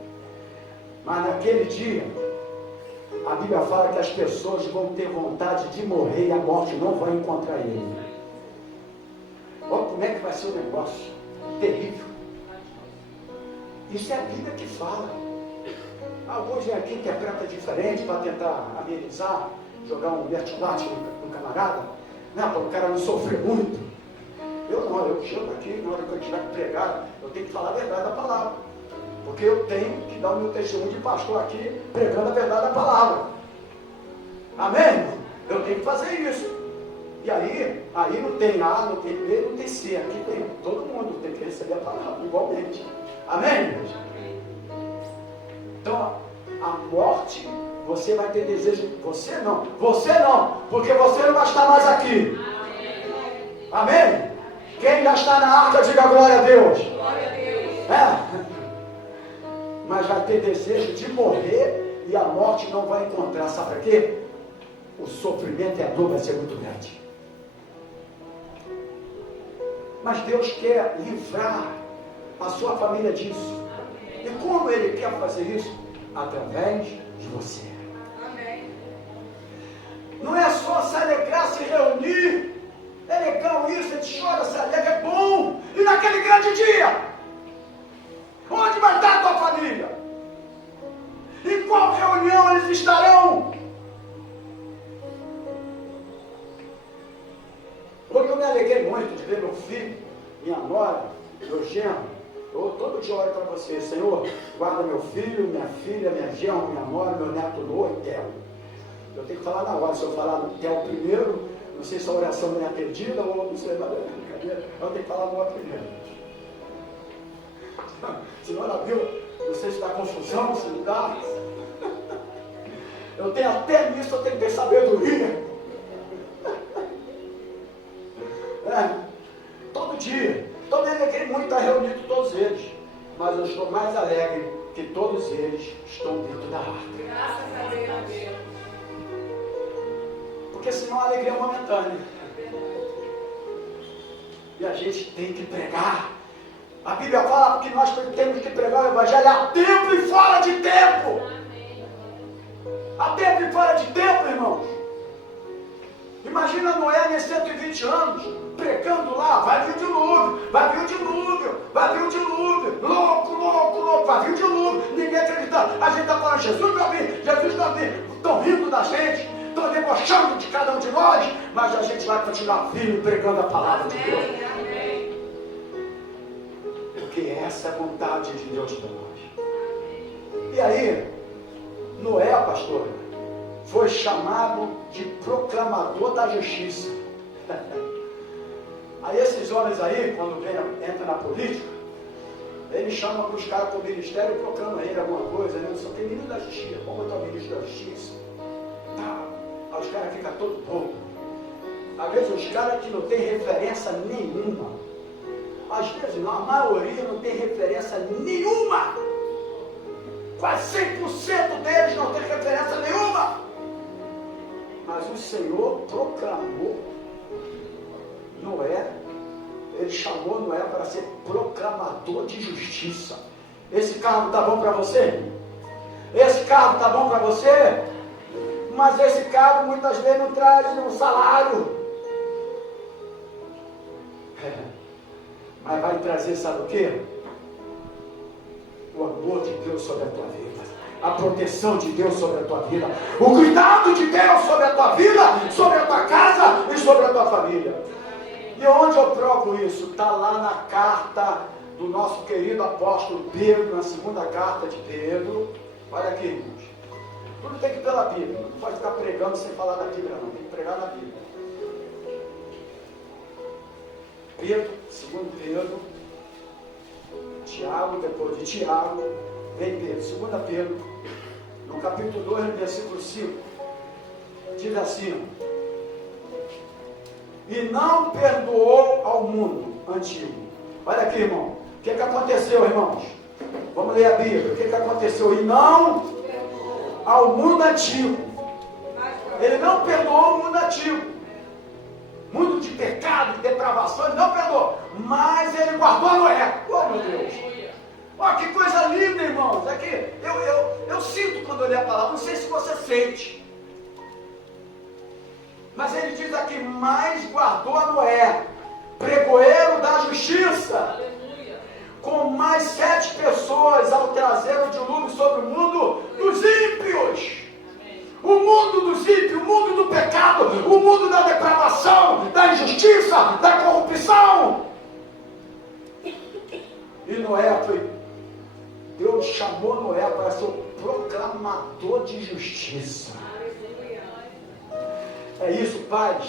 Mas naquele dia, a Bíblia fala que as pessoas vão ter vontade de morrer e a morte não vai encontrar ele. Olha como é que vai ser o negócio. Terrível. Isso é a Bíblia que fala. Alguns vêm aqui interpretam diferente para tentar amenizar, jogar um mertiolate no camarada, né, para o cara não sofrer muito. Eu não, eu chego aqui, na hora que eu tiver que pregar, eu tenho que falar a verdade da palavra. Porque eu tenho que dar o meu testemunho de pastor aqui, pregando a verdade da palavra. Amém? Eu tenho que fazer isso. E aí não tem A, não tem B, não tem C. Aqui tem, todo mundo tem que receber a palavra, igualmente. Amém, gente? Então, a morte, você vai ter desejo. Você não, porque você não vai estar mais aqui. Amém? Quem já está na arca, diga glória a Deus. Glória a Deus. Mas vai ter desejo de morrer e a morte não vai encontrar. Sabe por quê? O sofrimento e a dor vai ser muito grande. Mas Deus quer livrar a sua família disso. E como Ele quer fazer isso? Através de você. Amém. Não é só se alegrar, se reunir. É legal isso, a gente chora, se alegra, é bom. E naquele grande dia, onde vai estar a tua família? Em qual reunião eles estarão? Porque eu me alegrei muito de ver meu filho, minha nora, meu genro. Eu todo dia olho para você, Senhor, guarda meu filho, minha filha, minha genro, minha nora, meu neto Noah e Theo. Eu tenho que falar na hora, se eu falar no Theo primeiro, não sei se a oração não é atendida ou não sei, mas eu tenho que falar no Noah primeiro. Senão ela viu, não sei se dá confusão, se não dá. Eu tenho até nisso, eu tenho que ter sabedoria. Todo dia. Estou me alegrei muito estar reunido todos eles. Mas eu estou mais alegre que todos eles estão dentro da arca. Graças a Deus. Porque senão a alegria é momentânea. E a gente tem que pregar. A Bíblia fala que nós temos que pregar o Evangelho a tempo e fora de tempo. A tempo e fora de tempo, irmãos. Imagina Noé nesses 120 anos, pregando lá, vai vir o dilúvio, vai vir o dilúvio, vai vir o dilúvio, louco, vai vir o dilúvio, ninguém acreditando. A gente está falando, Jesus vai vir, estão rindo da gente, estão debochando de cada um de nós, mas a gente vai continuar firme pregando a palavra de Deus. Amém. Porque essa é a vontade de Deus para nós. E aí, Noé, pastor, foi chamado de proclamador da justiça. Aí esses homens aí, quando entram na política, eles chamam para os caras para o ministério e proclamam ele alguma coisa, né? Só tem ministro da justiça, vamos botar o ministro da justiça. Tá. Aí os caras ficam todos bobos. Às vezes os caras que não tem referência nenhuma. Às vezes não, a maioria não tem referência nenhuma. Quase 100% deles não tem referência nenhuma. Mas o Senhor proclamou Noé, Ele chamou Noé para ser proclamador de justiça. Esse cargo está bom para você? Esse cargo está bom para você? Mas esse cargo muitas vezes não traz um salário. Mas vai trazer, sabe o quê? O amor de Deus sobre a tua vida. A proteção de Deus sobre a tua vida, o cuidado de Deus sobre a tua vida, sobre a tua casa e sobre a tua família. E onde eu provo isso? Está lá na carta do nosso querido apóstolo Pedro, na segunda carta de Pedro. Olha aqui, irmãos. Tudo tem que ir pela Bíblia. Não pode ficar pregando sem falar da Bíblia, não. Tem que pregar na Bíblia. Pedro, segundo Pedro, Tiago, depois de Tiago, vem Pedro. Segunda Pedro, no capítulo 2, no versículo 5, diz assim: e não perdoou ao mundo antigo. Olha aqui, irmão. O que aconteceu, irmãos? Vamos ler a Bíblia. O que aconteceu? E não ao mundo antigo. Ele não perdoou o mundo antigo. Mundo de pecado, de depravação, ele não perdoou. Mas ele guardou Noé. Oh, meu Deus. Ó, que coisa linda, irmãos. É que eu sinto quando eu leio a palavra, não sei se você sente. Mas ele diz aqui, mais guardou a Noé, pregoeiro da justiça, com mais 7 pessoas ao trazer o dilúvio sobre o mundo dos ímpios. O mundo dos ímpios, o mundo do pecado, o mundo da depravação, da injustiça, da corrupção. E Noé Deus chamou Noé para ser o proclamador de justiça. É isso, pais,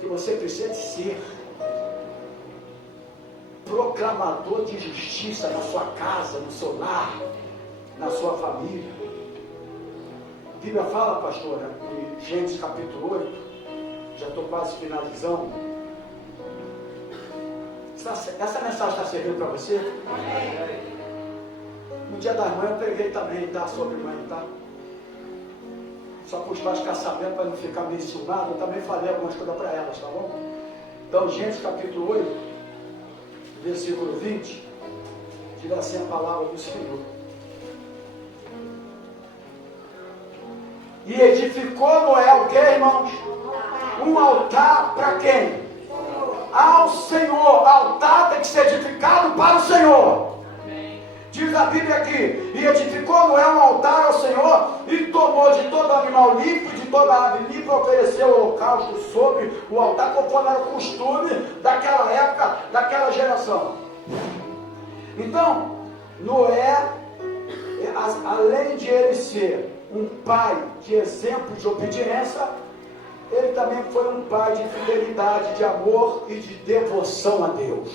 que você precisa de ser. Proclamador de justiça na sua casa, no seu lar, na sua família. A Bíblia fala, pastora, em Gênesis capítulo 8, já estou quase finalizando. Essa mensagem está servindo para você? No dia das mães eu preguei também, tá? Sobre mãe, tá? Só para os pais ficarem sabendo, para não ficar meio ciumado, eu também falei algumas coisas para elas, tá bom? Então, Gênesis capítulo 8, versículo 20, diz assim a palavra do Senhor. E edificou Noé o que, irmãos? Um altar para quem? Ao Senhor. Altar tem que ser edificado para o Senhor. Diz a Bíblia aqui, e edificou Noé um altar ao Senhor, e tomou de todo animal limpo, de toda ave limpa, ofereceu o holocausto sobre o altar, conforme era o costume daquela época, daquela geração. Então, Noé, além de ele ser um pai de exemplo de obediência, ele também foi um pai de fidelidade, de amor e de devoção a Deus.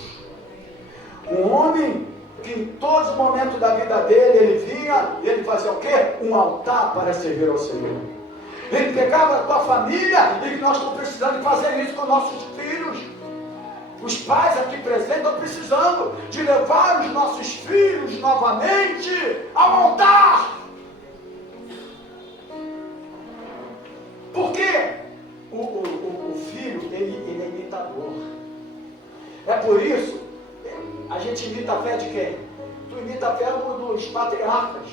Um homem que em todos os momentos da vida dele, ele vinha e ele fazia o quê? Um altar para servir ao Senhor. Ele pegava a tua família, e nós estamos precisando de fazer isso com nossos filhos. Os pais aqui presentes estão precisando de levar os nossos filhos novamente ao altar. Porque o filho, ele é imitador. É por isso, a gente imita a fé de quem? Tu imita a fé dos patriarcas.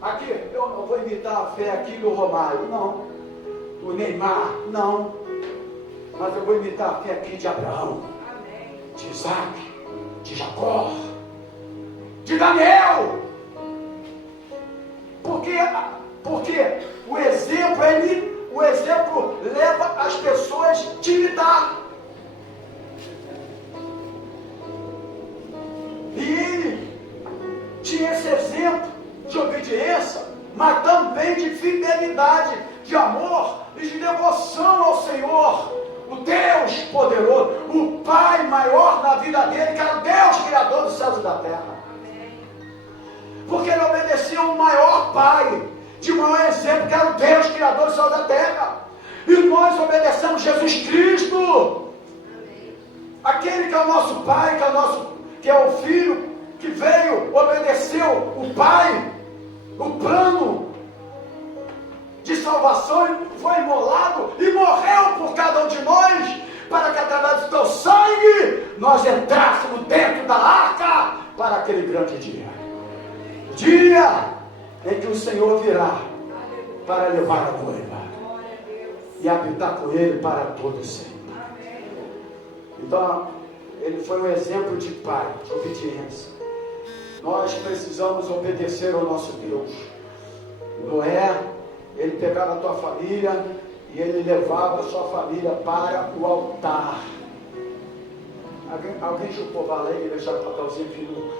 Aqui, eu não vou imitar a fé aqui do Romário, não. Do Neymar, não. Mas eu vou imitar a fé aqui de Abraão, de Isaac, de Jacó, de Daniel. Porque o exemplo leva as pessoas a te imitar. E ele tinha esse exemplo de obediência, mas também de fidelidade, de amor e de devoção ao Senhor, o Deus poderoso, o Pai maior na vida dele, que era o Deus criador dos céus e da terra. Porque ele obedecia ao maior Pai, de maior exemplo, que era o Deus criador dos céus e da terra. E nós obedecemos Jesus Cristo, aquele que é o nosso Pai, que é o Filho, que veio, obedeceu o Pai, o plano de salvação, foi imolado e morreu por cada um de nós, para que através do teu sangue nós entrássemos dentro da arca para aquele grande dia. O dia em que o Senhor virá para levar a noiva e habitar com ele para todo sempre. Então, ele foi um exemplo de pai, de obediência. Nós precisamos obedecer ao nosso Deus. Noé, ele pegava a tua família e ele levava a sua família para o altar. Alguém chupou bala aí e deixou o papelzinho aqui no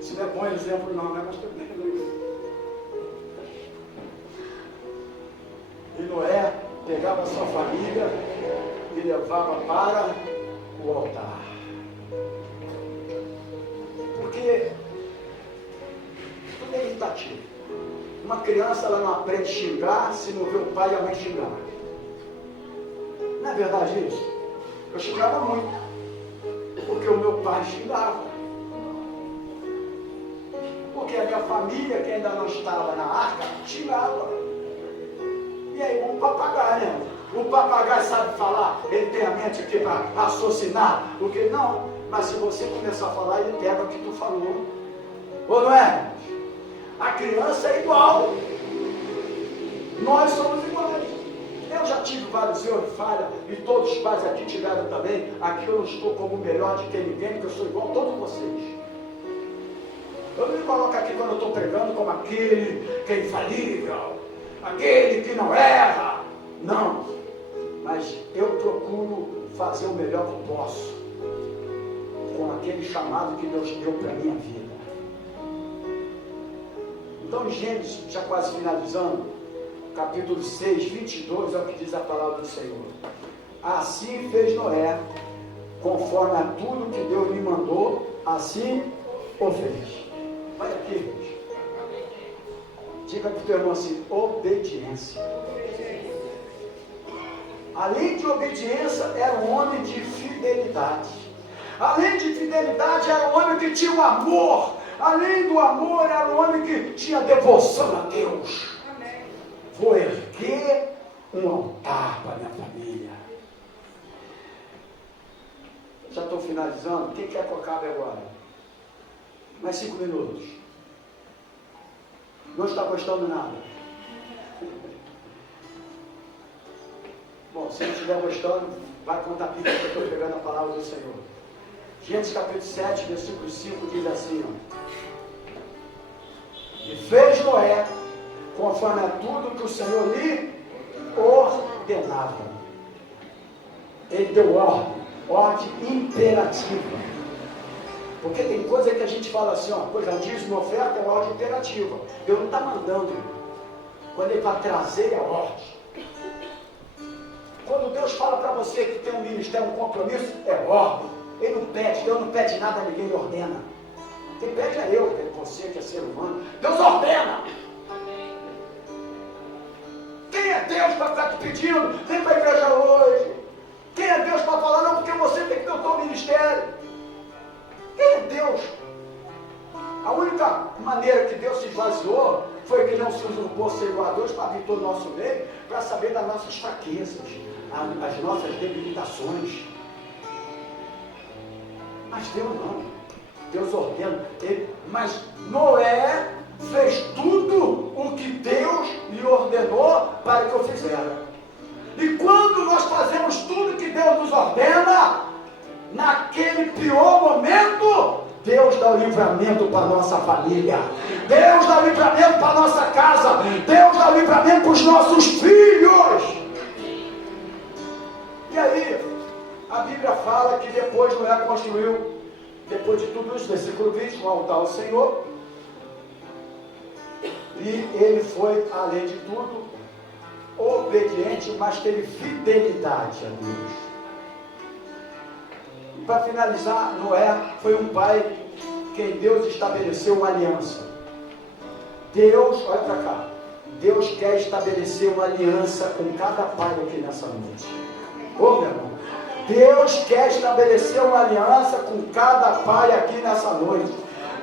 isso não é bom exemplo não, né? Mas também. E Noé pegava a sua família e levava para o altar. Porque tudo é imitativo. Uma criança, ela não aprende a xingar se não vê o pai e a mãe xingar. Não é verdade isso? Eu xingava muito, porque o meu pai xingava. Porque a minha família, que ainda não estava na arca, xingava. E aí, vamos papagaio, né? O papagaio sabe falar, ele tem a mente aqui para raciocinar. O que não, mas se você começar a falar, ele pega o que tu falou. Ou não é? A criança é igual. Nós somos iguais. Eu já tive vários erros, falha, e todos os pais aqui tiveram também. Aqui eu não estou como melhor de que ninguém, porque eu sou igual a todos vocês. Eu não me coloco aqui quando eu estou pregando como aquele que é infalível, aquele que não erra. Não. Mas eu procuro fazer o melhor que eu posso com aquele chamado que Deus deu para a minha vida. Então, em Gênesis, já quase finalizando, capítulo 6, 22, é o que diz a palavra do Senhor. Assim fez Noé, conforme a tudo que Deus lhe mandou, assim o fez. Olha aqui, gente. Diga para o teu irmão assim: obediência. Além de obediência, era um homem de fidelidade. Além de fidelidade, era um homem que tinha um amor. Além do amor, era um homem que tinha devoção a Deus. Vou erguer um altar para minha família. Já estou finalizando. Quem quer que eu acabe agora? Mais 5 minutos. Não está gostando nada? Bom, se não estiver gostando, vai contar pica que eu estou pegando a palavra do Senhor. Gênesis capítulo 7, versículo 5 diz assim, ó. E fez Noé conforme a tudo que o Senhor lhe ordenava. Ele deu ordem imperativa. Porque tem coisa que a gente fala assim, ó, pois a dízimo oferta é uma ordem imperativa. Deus não está mandando. Quando Ele vai trazer a ordem. Quando Deus fala para você que tem um ministério, um compromisso, é ordem. Ele não pede, Deus não pede nada a ninguém, Ele ordena. Quem pede é eu, é você que é ser humano. Deus ordena. Quem é Deus para ficar te pedindo? Vem para a igreja hoje. Quem é Deus para falar? Não, porque você tem que ter o teu ministério. Quem é Deus? A única maneira que Deus se esvaziou foi que não se usurpou ser igual a Deus para vir todo o nosso meio, para saber das nossas fraquezas, as nossas debilitações. Mas Deus não. Deus ordena. Mas Noé fez tudo o que Deus lhe ordenou para que eu fizesse. E quando nós fazemos tudo que Deus nos ordena, naquele pior momento, Deus dá o livramento para a nossa família. Deus dá o livramento para a nossa casa. Deus dá o livramento para os nossos filhos. E aí, a Bíblia fala que depois Noé construiu, depois de tudo isso, versículo 20, um altar ao Senhor. E ele foi, além de tudo, obediente, mas teve fidelidade a Deus. E para finalizar, Noé foi um pai quem Deus estabeleceu uma aliança. Deus, olha para cá, Deus quer estabelecer uma aliança com cada pai aqui nessa noite. Ô meu irmão, Deus quer estabelecer uma aliança com cada pai aqui nessa noite.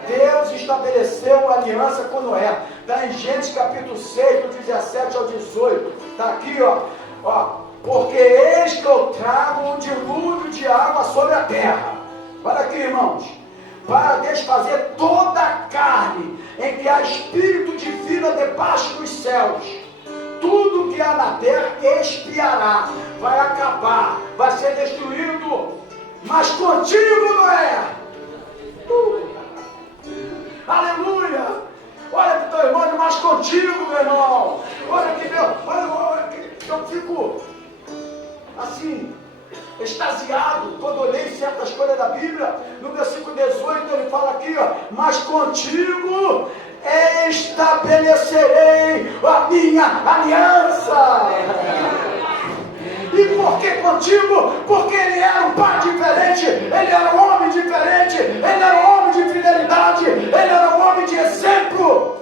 Deus estabeleceu uma aliança com Noé. Está em Gênesis capítulo 6, do 17 ao 18. Está aqui, ó. Porque eis que eu trago um dilúvio de água sobre a terra. Olha aqui, irmãos. Para desfazer toda a carne em que há espírito de vida debaixo dos céus. Tudo que há na terra expiará, vai acabar, vai ser destruído. Mas contigo, Noé. Aleluia! Olha que teu irmão, mas contigo, meu irmão. Olha que Deus, olha que eu fico assim, extasiado quando olhei certas coisas da Bíblia. No versículo 18 ele fala aqui, ó, mas contigo estabelecerei a minha aliança. E por que contigo? Porque ele era um pai diferente, ele era um homem diferente, ele era um homem de fidelidade, ele era um homem de exemplo.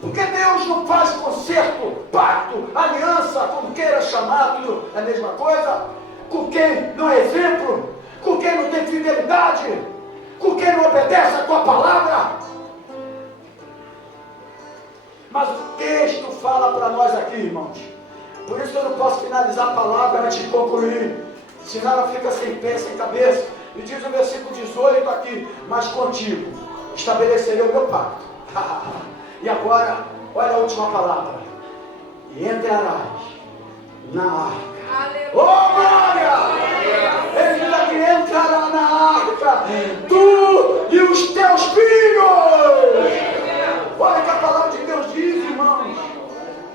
Porque Deus não faz concerto, pacto, aliança, como queira chamar, tudo é a mesma coisa, com quem não é exemplo, com quem não tem fidelidade, com quem não obedece a tua palavra. Mas o texto fala para nós aqui, irmãos, finalizar a palavra antes de concluir. Senão ela fica sem pé, sem cabeça. E diz o versículo 18 aqui: mas contigo estabelecerei o meu pacto. E agora, olha a última palavra: e entrarás na arca. Oh, glória! Ele diz que entrará na arca, tu e os teus filhos. Olha que a palavra de Deus diz, irmãos.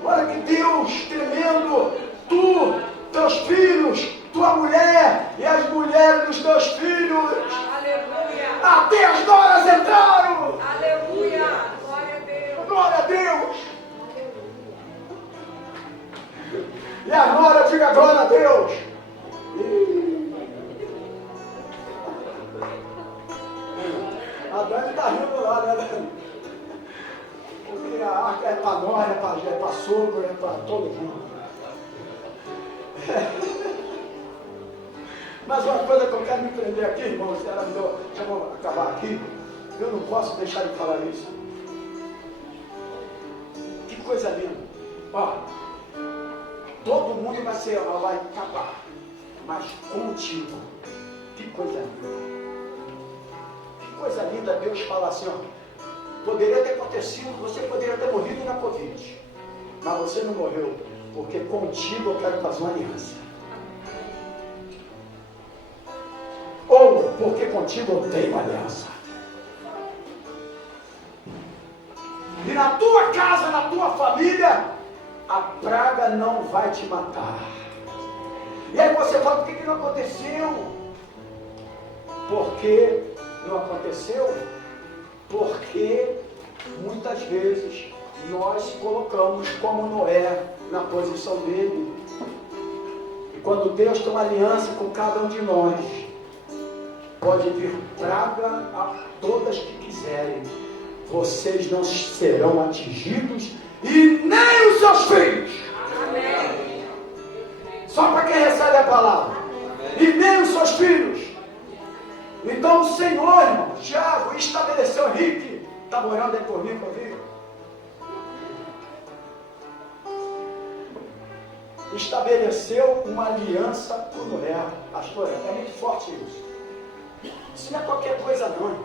Olha que Deus tremendo. Tu, teus filhos, tua mulher e as mulheres dos teus filhos. Aleluia. Até as noras entraram. Aleluia. Glória a Deus. Glória a Deus. E a nora diga glória a Deus. A Dani está rindo lá, né, Dani? Porque a arca é para nós, é para sogro, é para todo mundo. Mas uma coisa que eu quero me prender aqui, irmãos, ela me deu, já vou acabar aqui. Eu não posso deixar de falar isso. Que coisa linda. Ó, todo mundo vai acabar, mas contigo. Que coisa linda. Que coisa linda. Deus fala assim, ó. Poderia ter acontecido, você poderia ter morrido na Covid, mas você não morreu, porque contigo eu quero fazer uma aliança. Ou porque contigo eu tenho uma aliança. E na tua casa, na tua família, a praga não vai te matar. E aí você fala, por que não aconteceu? Porque não aconteceu? Porque muitas vezes nós colocamos como Noé na posição dele. E quando Deus tem uma aliança com cada um de nós, pode vir praga a todas que quiserem, vocês não serão atingidos e nem os seus filhos. Amém. Só para quem recebe a palavra. E nem os seus filhos. Então o Senhor, irmão, Tiago, estabeleceu, Henrique, está morando aí por mim, comigo? Estabeleceu uma aliança com Noé. Pastor, é muito forte isso. Isso não é qualquer coisa não, irmão.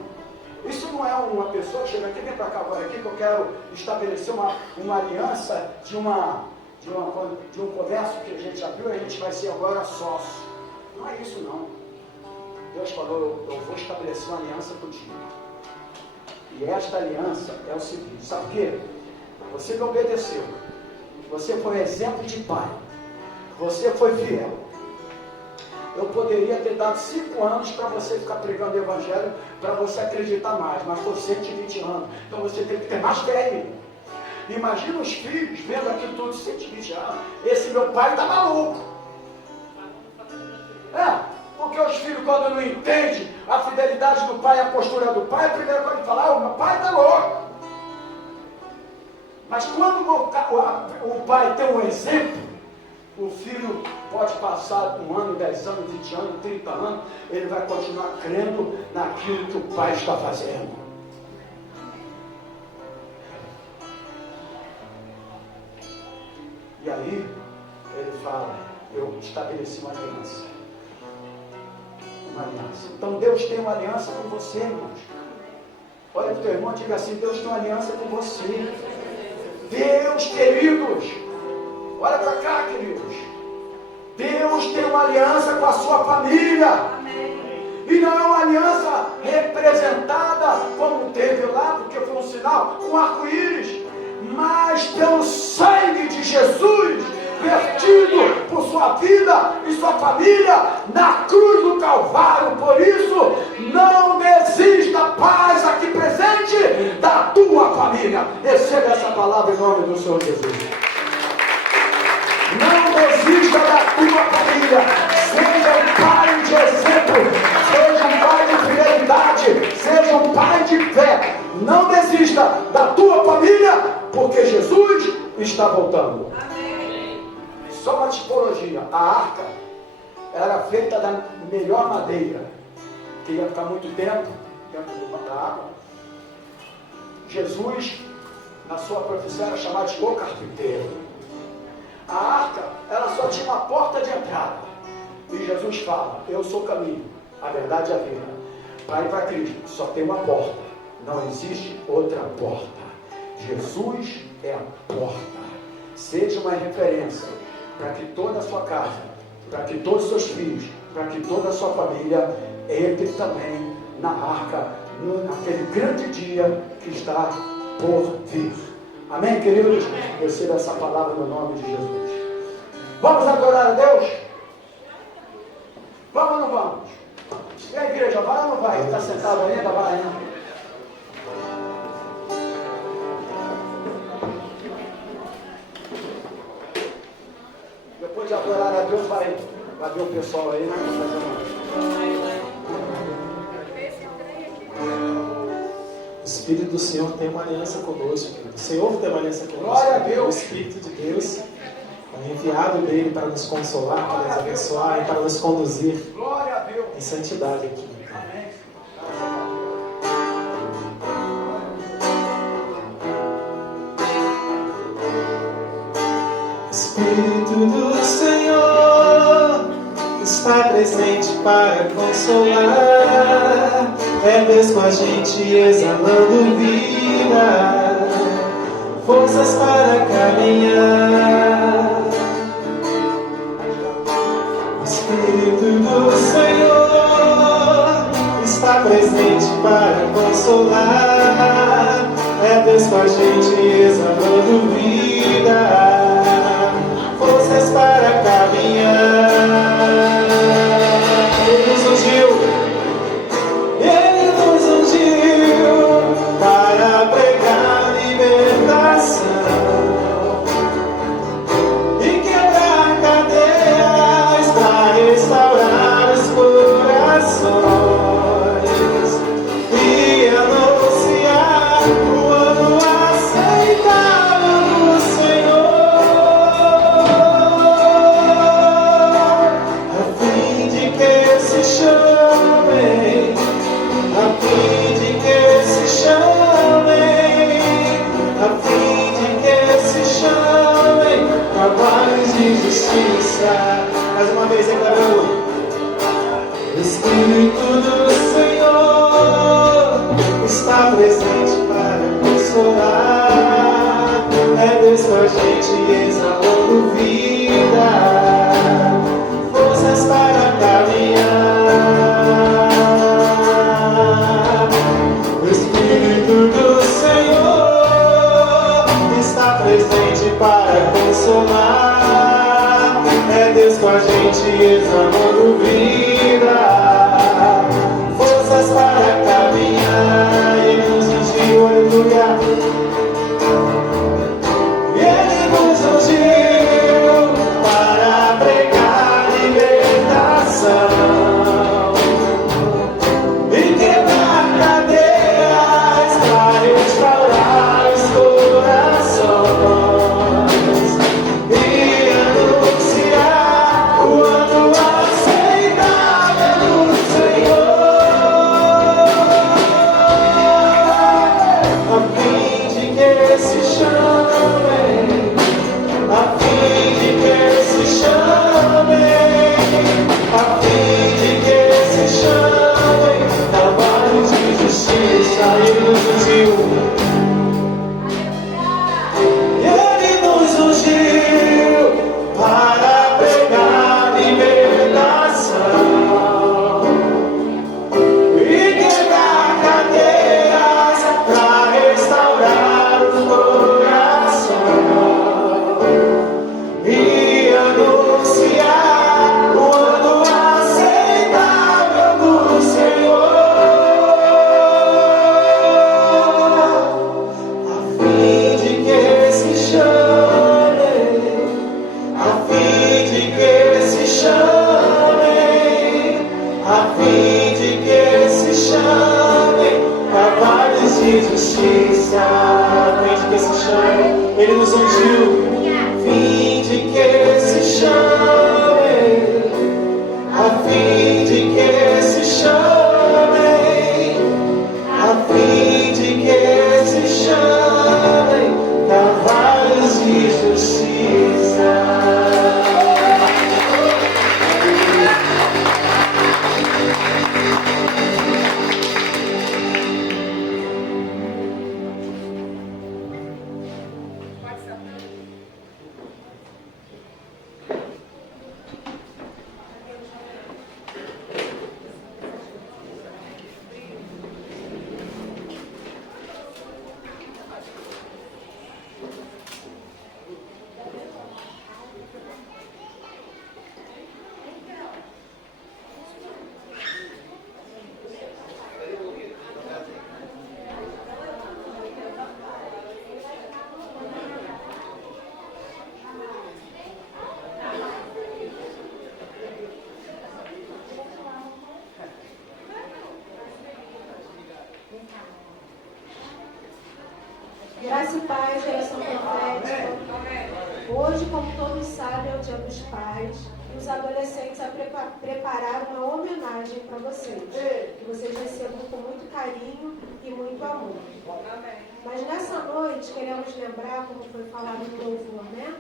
Isso não é uma pessoa que chega aqui, vem para cá agora aqui, que eu quero estabelecer uma aliança de um comércio que a gente já viu, a gente vai ser agora sócio. Não é isso não. Deus falou, eu vou estabelecer uma aliança contigo. E esta aliança é o seguinte, sabe o quê? Você me obedeceu. Você foi exemplo de pai. Você foi fiel. Eu poderia ter dado 5 anos para você ficar pregando o evangelho, para você acreditar mais, mas foi 120 anos. Então você tem que ter mais fé ainda. Imagina os filhos vendo aquilo tudo 120 anos. Esse meu pai está maluco. Porque os filhos, quando não entendem a fidelidade do pai, a postura do pai, a primeira coisa que falar, o meu pai está louco. Mas quando o pai tem um exemplo, o filho pode passar 1 ano, 10 anos, 20 anos, 30 anos, ele vai continuar crendo naquilo que o pai está fazendo. E aí, ele fala, eu estabeleci uma aliança. Uma aliança. Então Deus tem uma aliança com você, irmãos. Olha para o teu irmão e diga assim, Deus tem uma aliança com você. Deus, queridos, olha para cá, queridos. Deus tem uma aliança com a sua família. Amém. E não é uma aliança representada como teve lá, porque foi um sinal, com arco-íris, mas pelo sangue de Jesus, vertido por sua vida e sua família na cruz do Calvário. Por isso, não desista, paz aqui presente, da tua família. Receba essa palavra em nome do Senhor Jesus. Não desista da tua família. Seja um pai de exemplo, seja um pai de fidelidade, seja um pai de fé. Não desista da tua família, porque Jesus está voltando. Só uma tipologia. A arca era feita da melhor madeira, que ia ficar muito tempo dentro da água. Jesus, na sua profissão, era chamado de o carpinteiro. A arca, ela só tinha uma porta de entrada. E Jesus fala, eu sou o caminho, a verdade e a vida. Para ir para Cristo, só tem uma porta. Não existe outra porta. Jesus é a porta. Seja uma referência para que toda a sua casa, para que todos os seus filhos, para que toda a sua família entre também na arca, naquele grande dia que está por vir. Amém, queridos? Receba essa palavra no nome de Jesus. Vamos adorar a Deus? Vamos ou não vamos? E a igreja, vai ou não vai? Está sentado ainda? Vai, né? Depois de adorar a Deus, vai ver o pessoal aí, né? O Espírito do Senhor tem uma aliança conosco. O Senhor tem uma aliança conosco. Glória a Deus. O Espírito de Deus é enviado dele para nos consolar, para nos abençoar e para nos conduzir Glória a Deus. em santidade aqui. Amém. O Espírito do Senhor está presente para consolar. É Deus com a gente exalando vida, forças para caminhar. O Espírito do Senhor está presente para consolar. É Deus com a gente exalando vida, forças para caminhar. Ele nos ungiu para pregar libertação e quebrar cadeias, para restaurar os corações e anunciar o ano aceitável do Senhor, a fim de que se chamem, a fim de que se chamem, a fim de que se chamem trabalhos de justiça. Mais uma vez declarando: o Espírito do Senhor está presente para consolar. É Deus com a gente exalando vida, forças para caminhar. O Espírito do Senhor está presente para consolar. É Deus com a gente exalando vida, forças para caminhar. Ele nos ungiu, aleluia. Ele nos ungiu para pregar libertação e quebrar cadeias, para restaurar os corações e anunciar o ano aceitável do Senhor, a fim de que se chamem, a fim de que se chamem, a fim de que se chamem trabalhos de justiça. Ele nos ungiu, Ele nos ungiu para pregar libertação e quebrar cadeias, para restaurar os corações e anunciar o ano aceitável do Senhor, a fim de que se chamem, a fim de que se chamem, a fim de que se chamem trabalhos de justiça, a fim de que se chamem. Ele nos ungiu, fim de que se chamem, a fim de que se chamem, a fim de que se chamem trabalhos de justiça. Graça e paz, geração profética. Hoje, como todos sabem, é o Dia dos Pais. Os adolescentes prepararam uma homenagem para vocês. Que vocês recebam com muito carinho e muito amor. Mas nessa noite, queremos lembrar, como foi falado no louvor, né?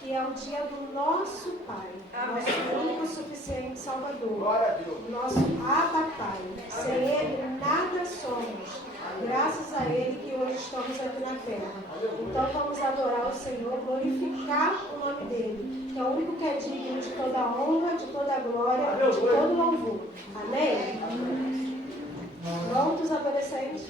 Que é o dia do nosso Pai. Nosso único suficiente Salvador. Nosso Abba Pai. Sem Ele, nada somos. Graças a Ele que hoje estamos aqui na terra. Então vamos adorar o Senhor, glorificar o nome dEle, que é o único que é digno de toda honra, de toda glória, de todo louvor. Amém? Prontos, adolescentes?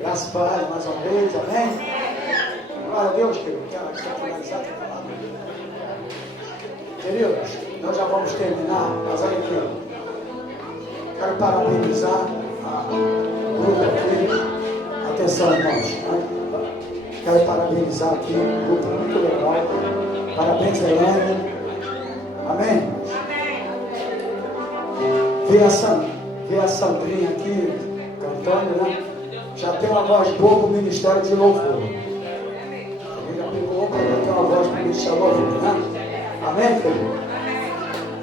Graças a Deus, mais uma vez, amém? Glória a Deus, querido. Quero finalizar aqui a palavra. Queridos, nós já vamos terminar, mas olha aqui. Quero parabenizar o grupo aqui. Atenção, irmãos. Quero parabenizar aqui um grupo muito legal. Parabéns, Helena. Amém? Ver a Sandrinha aqui cantando, né? Já tem uma voz boa para o ministério de louvor. Ele já pegou para ter uma voz para o ministério de louvor, né? Amém, querido?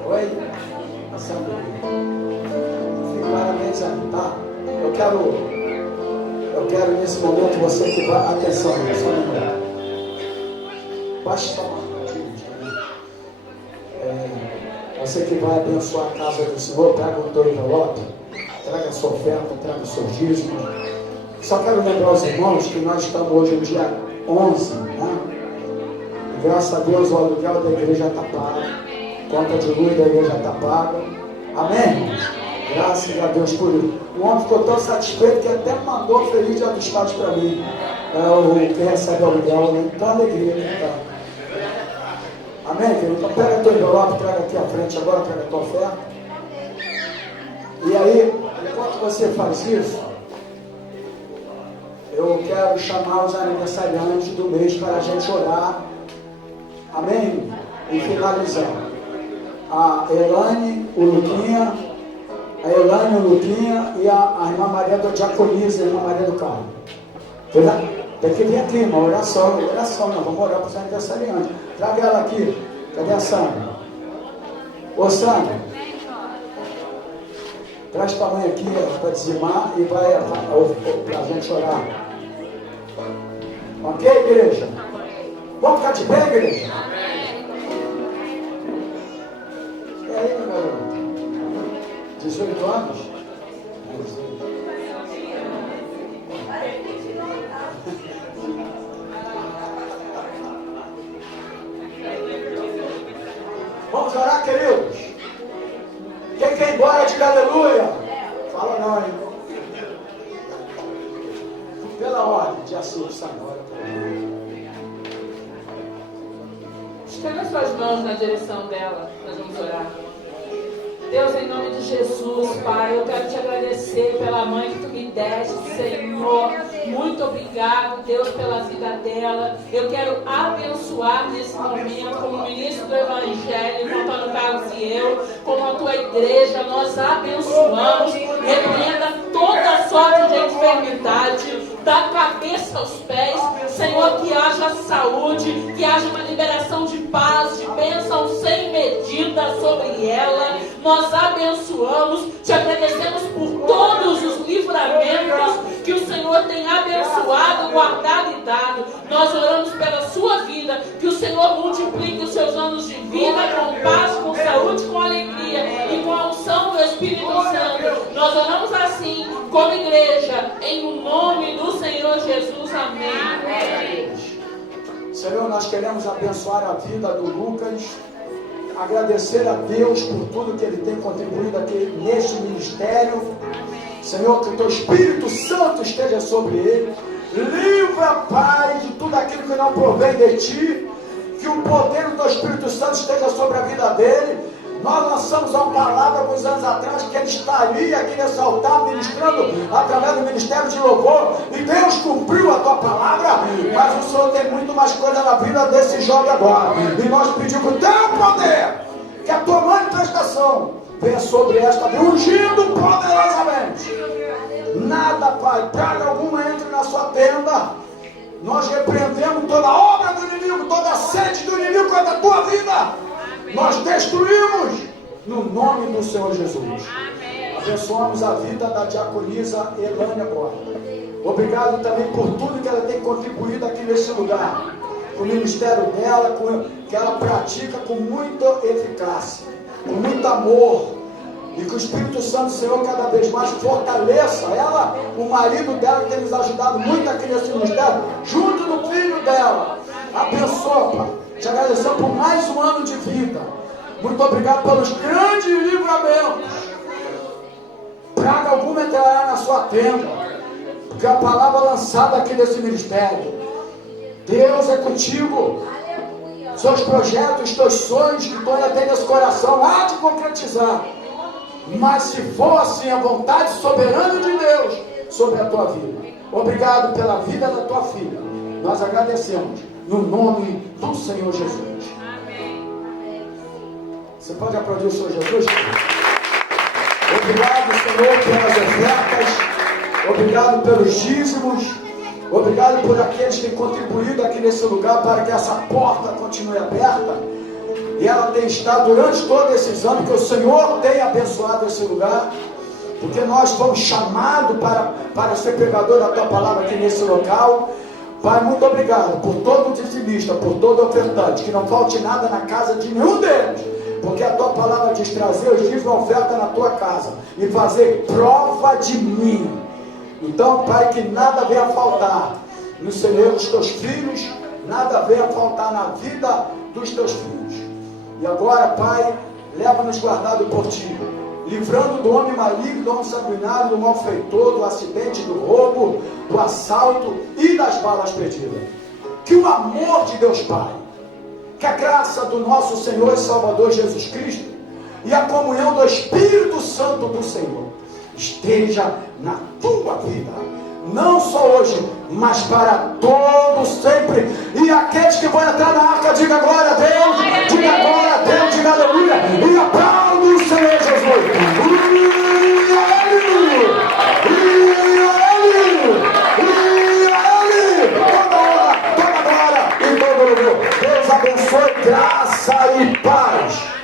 Oi? A Sandrinha. Fique parabéns aí, tá? Eu quero nesse momento você que vai. Atenção, só um minuto. Baixe sua mão. Você que vai abençoar a casa do Senhor, traga o teu envelope, traga a sua oferta, traga o seu dízimo. Só quero lembrar aos irmãos que nós estamos hoje no dia 11, né? E graças a Deus o aluguel da igreja está pago, a conta de luz da igreja está paga. Amém? Graças a Deus por isso. O homem ficou tão satisfeito que até mandou feliz dia dos pais para mim. O que recebe aluguel, né? Então alegria, né? Tá. Amém, querido? Então pega teu envelope, traga aqui à frente agora, traga a tua oferta. E aí, enquanto você faz isso, eu quero chamar os aniversariantes do mês para a gente orar. Amém? E finalizar. A Elane, o Luquinha, e a irmã Maria do Diaconisa, a irmã Maria do Carmo. Tem que vir aqui, uma oração, nós vamos orar para os aniversariantes. Traga ela aqui. Cadê a Sandra? Ô Sandra, traz tua mãe aqui para dizimar e vai para a gente orar. Ok, igreja? Vamos ficar de pé, igreja? E aí, meu garoto? 18 anos? Vamos orar, queridos? Quem quer ir embora, diga aleluia. Fala não, hein? Pela ordem de assunto, Senhora. Estenda suas mãos na direção dela. Nós vamos orar. Deus, em nome de Jesus, Pai, eu quero te agradecer pela mãe que tu me deste, Senhor. Muito obrigado, Deus, pela vida dela. Eu quero abençoar nesse momento, como ministro do Evangelho, com Antônio Carlos e eu, como a tua igreja, nós abençoamos, repreenda toda sorte de enfermidade, da cabeça aos pés, Senhor, que haja saúde, que haja uma liberação de paz, de bênção sem medida sobre ela. Nós abençoamos, te agradecemos por todos os livramentos que o Senhor tem abençoado, guardado e dado. Nós oramos pela sua vida, que o Senhor multiplique os seus anos de vida com paz, com saúde, com alegria e com a unção do Espírito Santo. Nós oramos assim, como igreja, em nome do Senhor Jesus. Amém. Senhor, nós queremos abençoar a vida do Lucas, agradecer a Deus por tudo que ele tem contribuído aqui neste ministério. Senhor, que o teu Espírito Santo esteja sobre ele. Livra, Pai, de tudo aquilo que não provém de ti. Que o poder do teu Espírito Santo esteja sobre a vida dele. Nós lançamos uma palavra alguns anos atrás que ele estaria aqui nesse altar ministrando através do ministério de louvor, e Deus cumpriu a tua palavra, mas o Senhor tem muito mais coisa na vida desse jovem agora, e nós pedimos o teu poder, que a tua manifestação venha sobre esta vida, ungindo poderosamente. Nada, Pai, praga alguma entre na sua tenda. Nós repreendemos toda obra do inimigo, toda sede do inimigo contra a tua vida. Nós destruímos no nome do Senhor Jesus. Abençoamos a vida da diaconisa Elânia Borba. Obrigado também por tudo que ela tem contribuído aqui nesse lugar, com o ministério dela, que ela pratica com muita eficácia, com muito amor, e que o Espírito Santo, Senhor, cada vez mais fortaleça ela, o marido dela, que tem nos ajudado muito aqui nesse ministério, junto do filho dela. Abençoa, Pai. Te agradecemos por mais um ano de vida. Muito obrigado pelos grandes livramentos. Praga alguma entrará na sua tenda. Porque a palavra lançada aqui nesse ministério, Deus é contigo. Seus projetos, teus sonhos que tu ainda tem nesse coração, há de concretizar. Mas se for assim a vontade soberana de Deus sobre a tua vida. Obrigado pela vida da tua filha. Nós agradecemos no nome do Senhor Jesus. Você pode aplaudir o Senhor Jesus? Obrigado, Senhor, pelas ofertas. Obrigado pelos dízimos. Obrigado por aqueles que têm contribuído aqui nesse lugar para que essa porta continue aberta. E ela tem estado durante todos esses anos, que o Senhor tem abençoado esse lugar. Porque nós fomos chamados para ser pregador da tua palavra aqui nesse local. Pai, muito obrigado por todo o dizimista, por todo o ofertante, que não falte nada na casa de nenhum deles. Porque a tua palavra diz trazer os dízimos e oferta na tua casa e fazer prova de mim. Então, Pai, que nada venha a faltar no celeiro dos teus filhos, nada venha a faltar na vida dos teus filhos. E agora, Pai, leva-nos guardado por ti, livrando do homem maligno, do homem sanguinário, do malfeitor, do acidente, do roubo, do assalto e das balas perdidas. Que o amor de Deus Pai, que a graça do nosso Senhor e Salvador Jesus Cristo e a comunhão do Espírito Santo do Senhor esteja na tua vida, não só hoje, mas para todos sempre. E aqueles que vão entrar na arca, diga glória a Deus, diga glória a Deus, diga aleluia, e aplauda o Senhor Jesus. Toda glória e todo louvor. Deus abençoe, graça e paz.